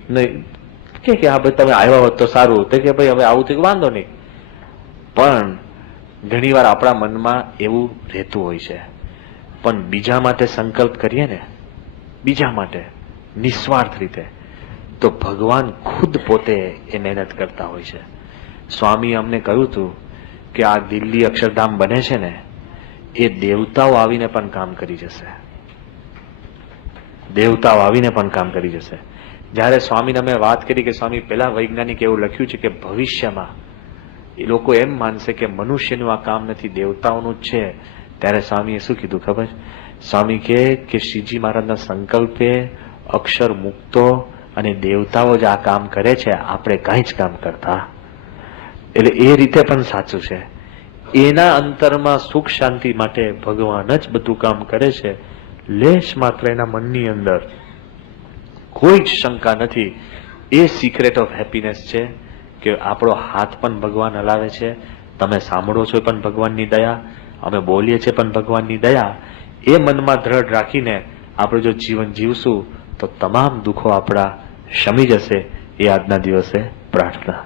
નહીં. કે હા ભાઈ તમે આવ્યા હોત તો સારું. તો કે ભાઈ હવે આવું થયું વાંધો નહીં. પણ ઘણી વાર આપણા મનમાં એવું રહેતું હોય છે, પણ બીજા માટે સંકલ્પ કરીએ ને, બીજા માટે નિસ્વાર્થ રીતે, તો ભગવાન ખુદ પોતે એ મહેનત કરતા હોય છે. સ્વામી અમને કહ્યું હતું કે આ દિલ્હી અક્ષરધામ બને છે ને, એ દેવતાઓ આવીને પણ કામ કરી જશે. દેવતાઓ આવીને પણ કામ કરી જશે. જ્યારે સ્વામીને અમે વાત કરી કે સ્વામી પેલા વૈજ્ઞાનિક એવું લખ્યું છે કે ભવિષ્યમાં એ લોકો એમ માનશે કે મનુષ્યનું આ કામ નથી, દેવતાઓનું જ છે, ત્યારે સ્વામીએ શું કીધું ખબર? સ્વામી કે શ્રીજી મહારાજના સંકલ્પે અક્ષર મુક્તો અને દેવતાઓ જ આ કામ કરે છે, આપણે કઈ જ કામ કરતા. એટલે એ રીતે પણ સાચું છે. એના અંતરમાં સુખ શાંતિ માટે ભગવાન જ બધું કામ કરે છે. લેશ માત્ર એના મનની અંદર કોઈ જ શંકા નથી. એ સિક્રેટ ઓફ હેપીનેસ છે કે આપણો હાથ પણ ભગવાન હલાવે છે, તમે સાંભળો છો પણ ભગવાનની દયા, અમે બોલીએ છીએ પણ ભગવાનની દયા. એ મનમાં દ્રઢ રાખીને આપણે જો જીવન જીવશું તો તમામ દુઃખો આપણા શમી જશે. એ આજના દિવસે પ્રાર્થના.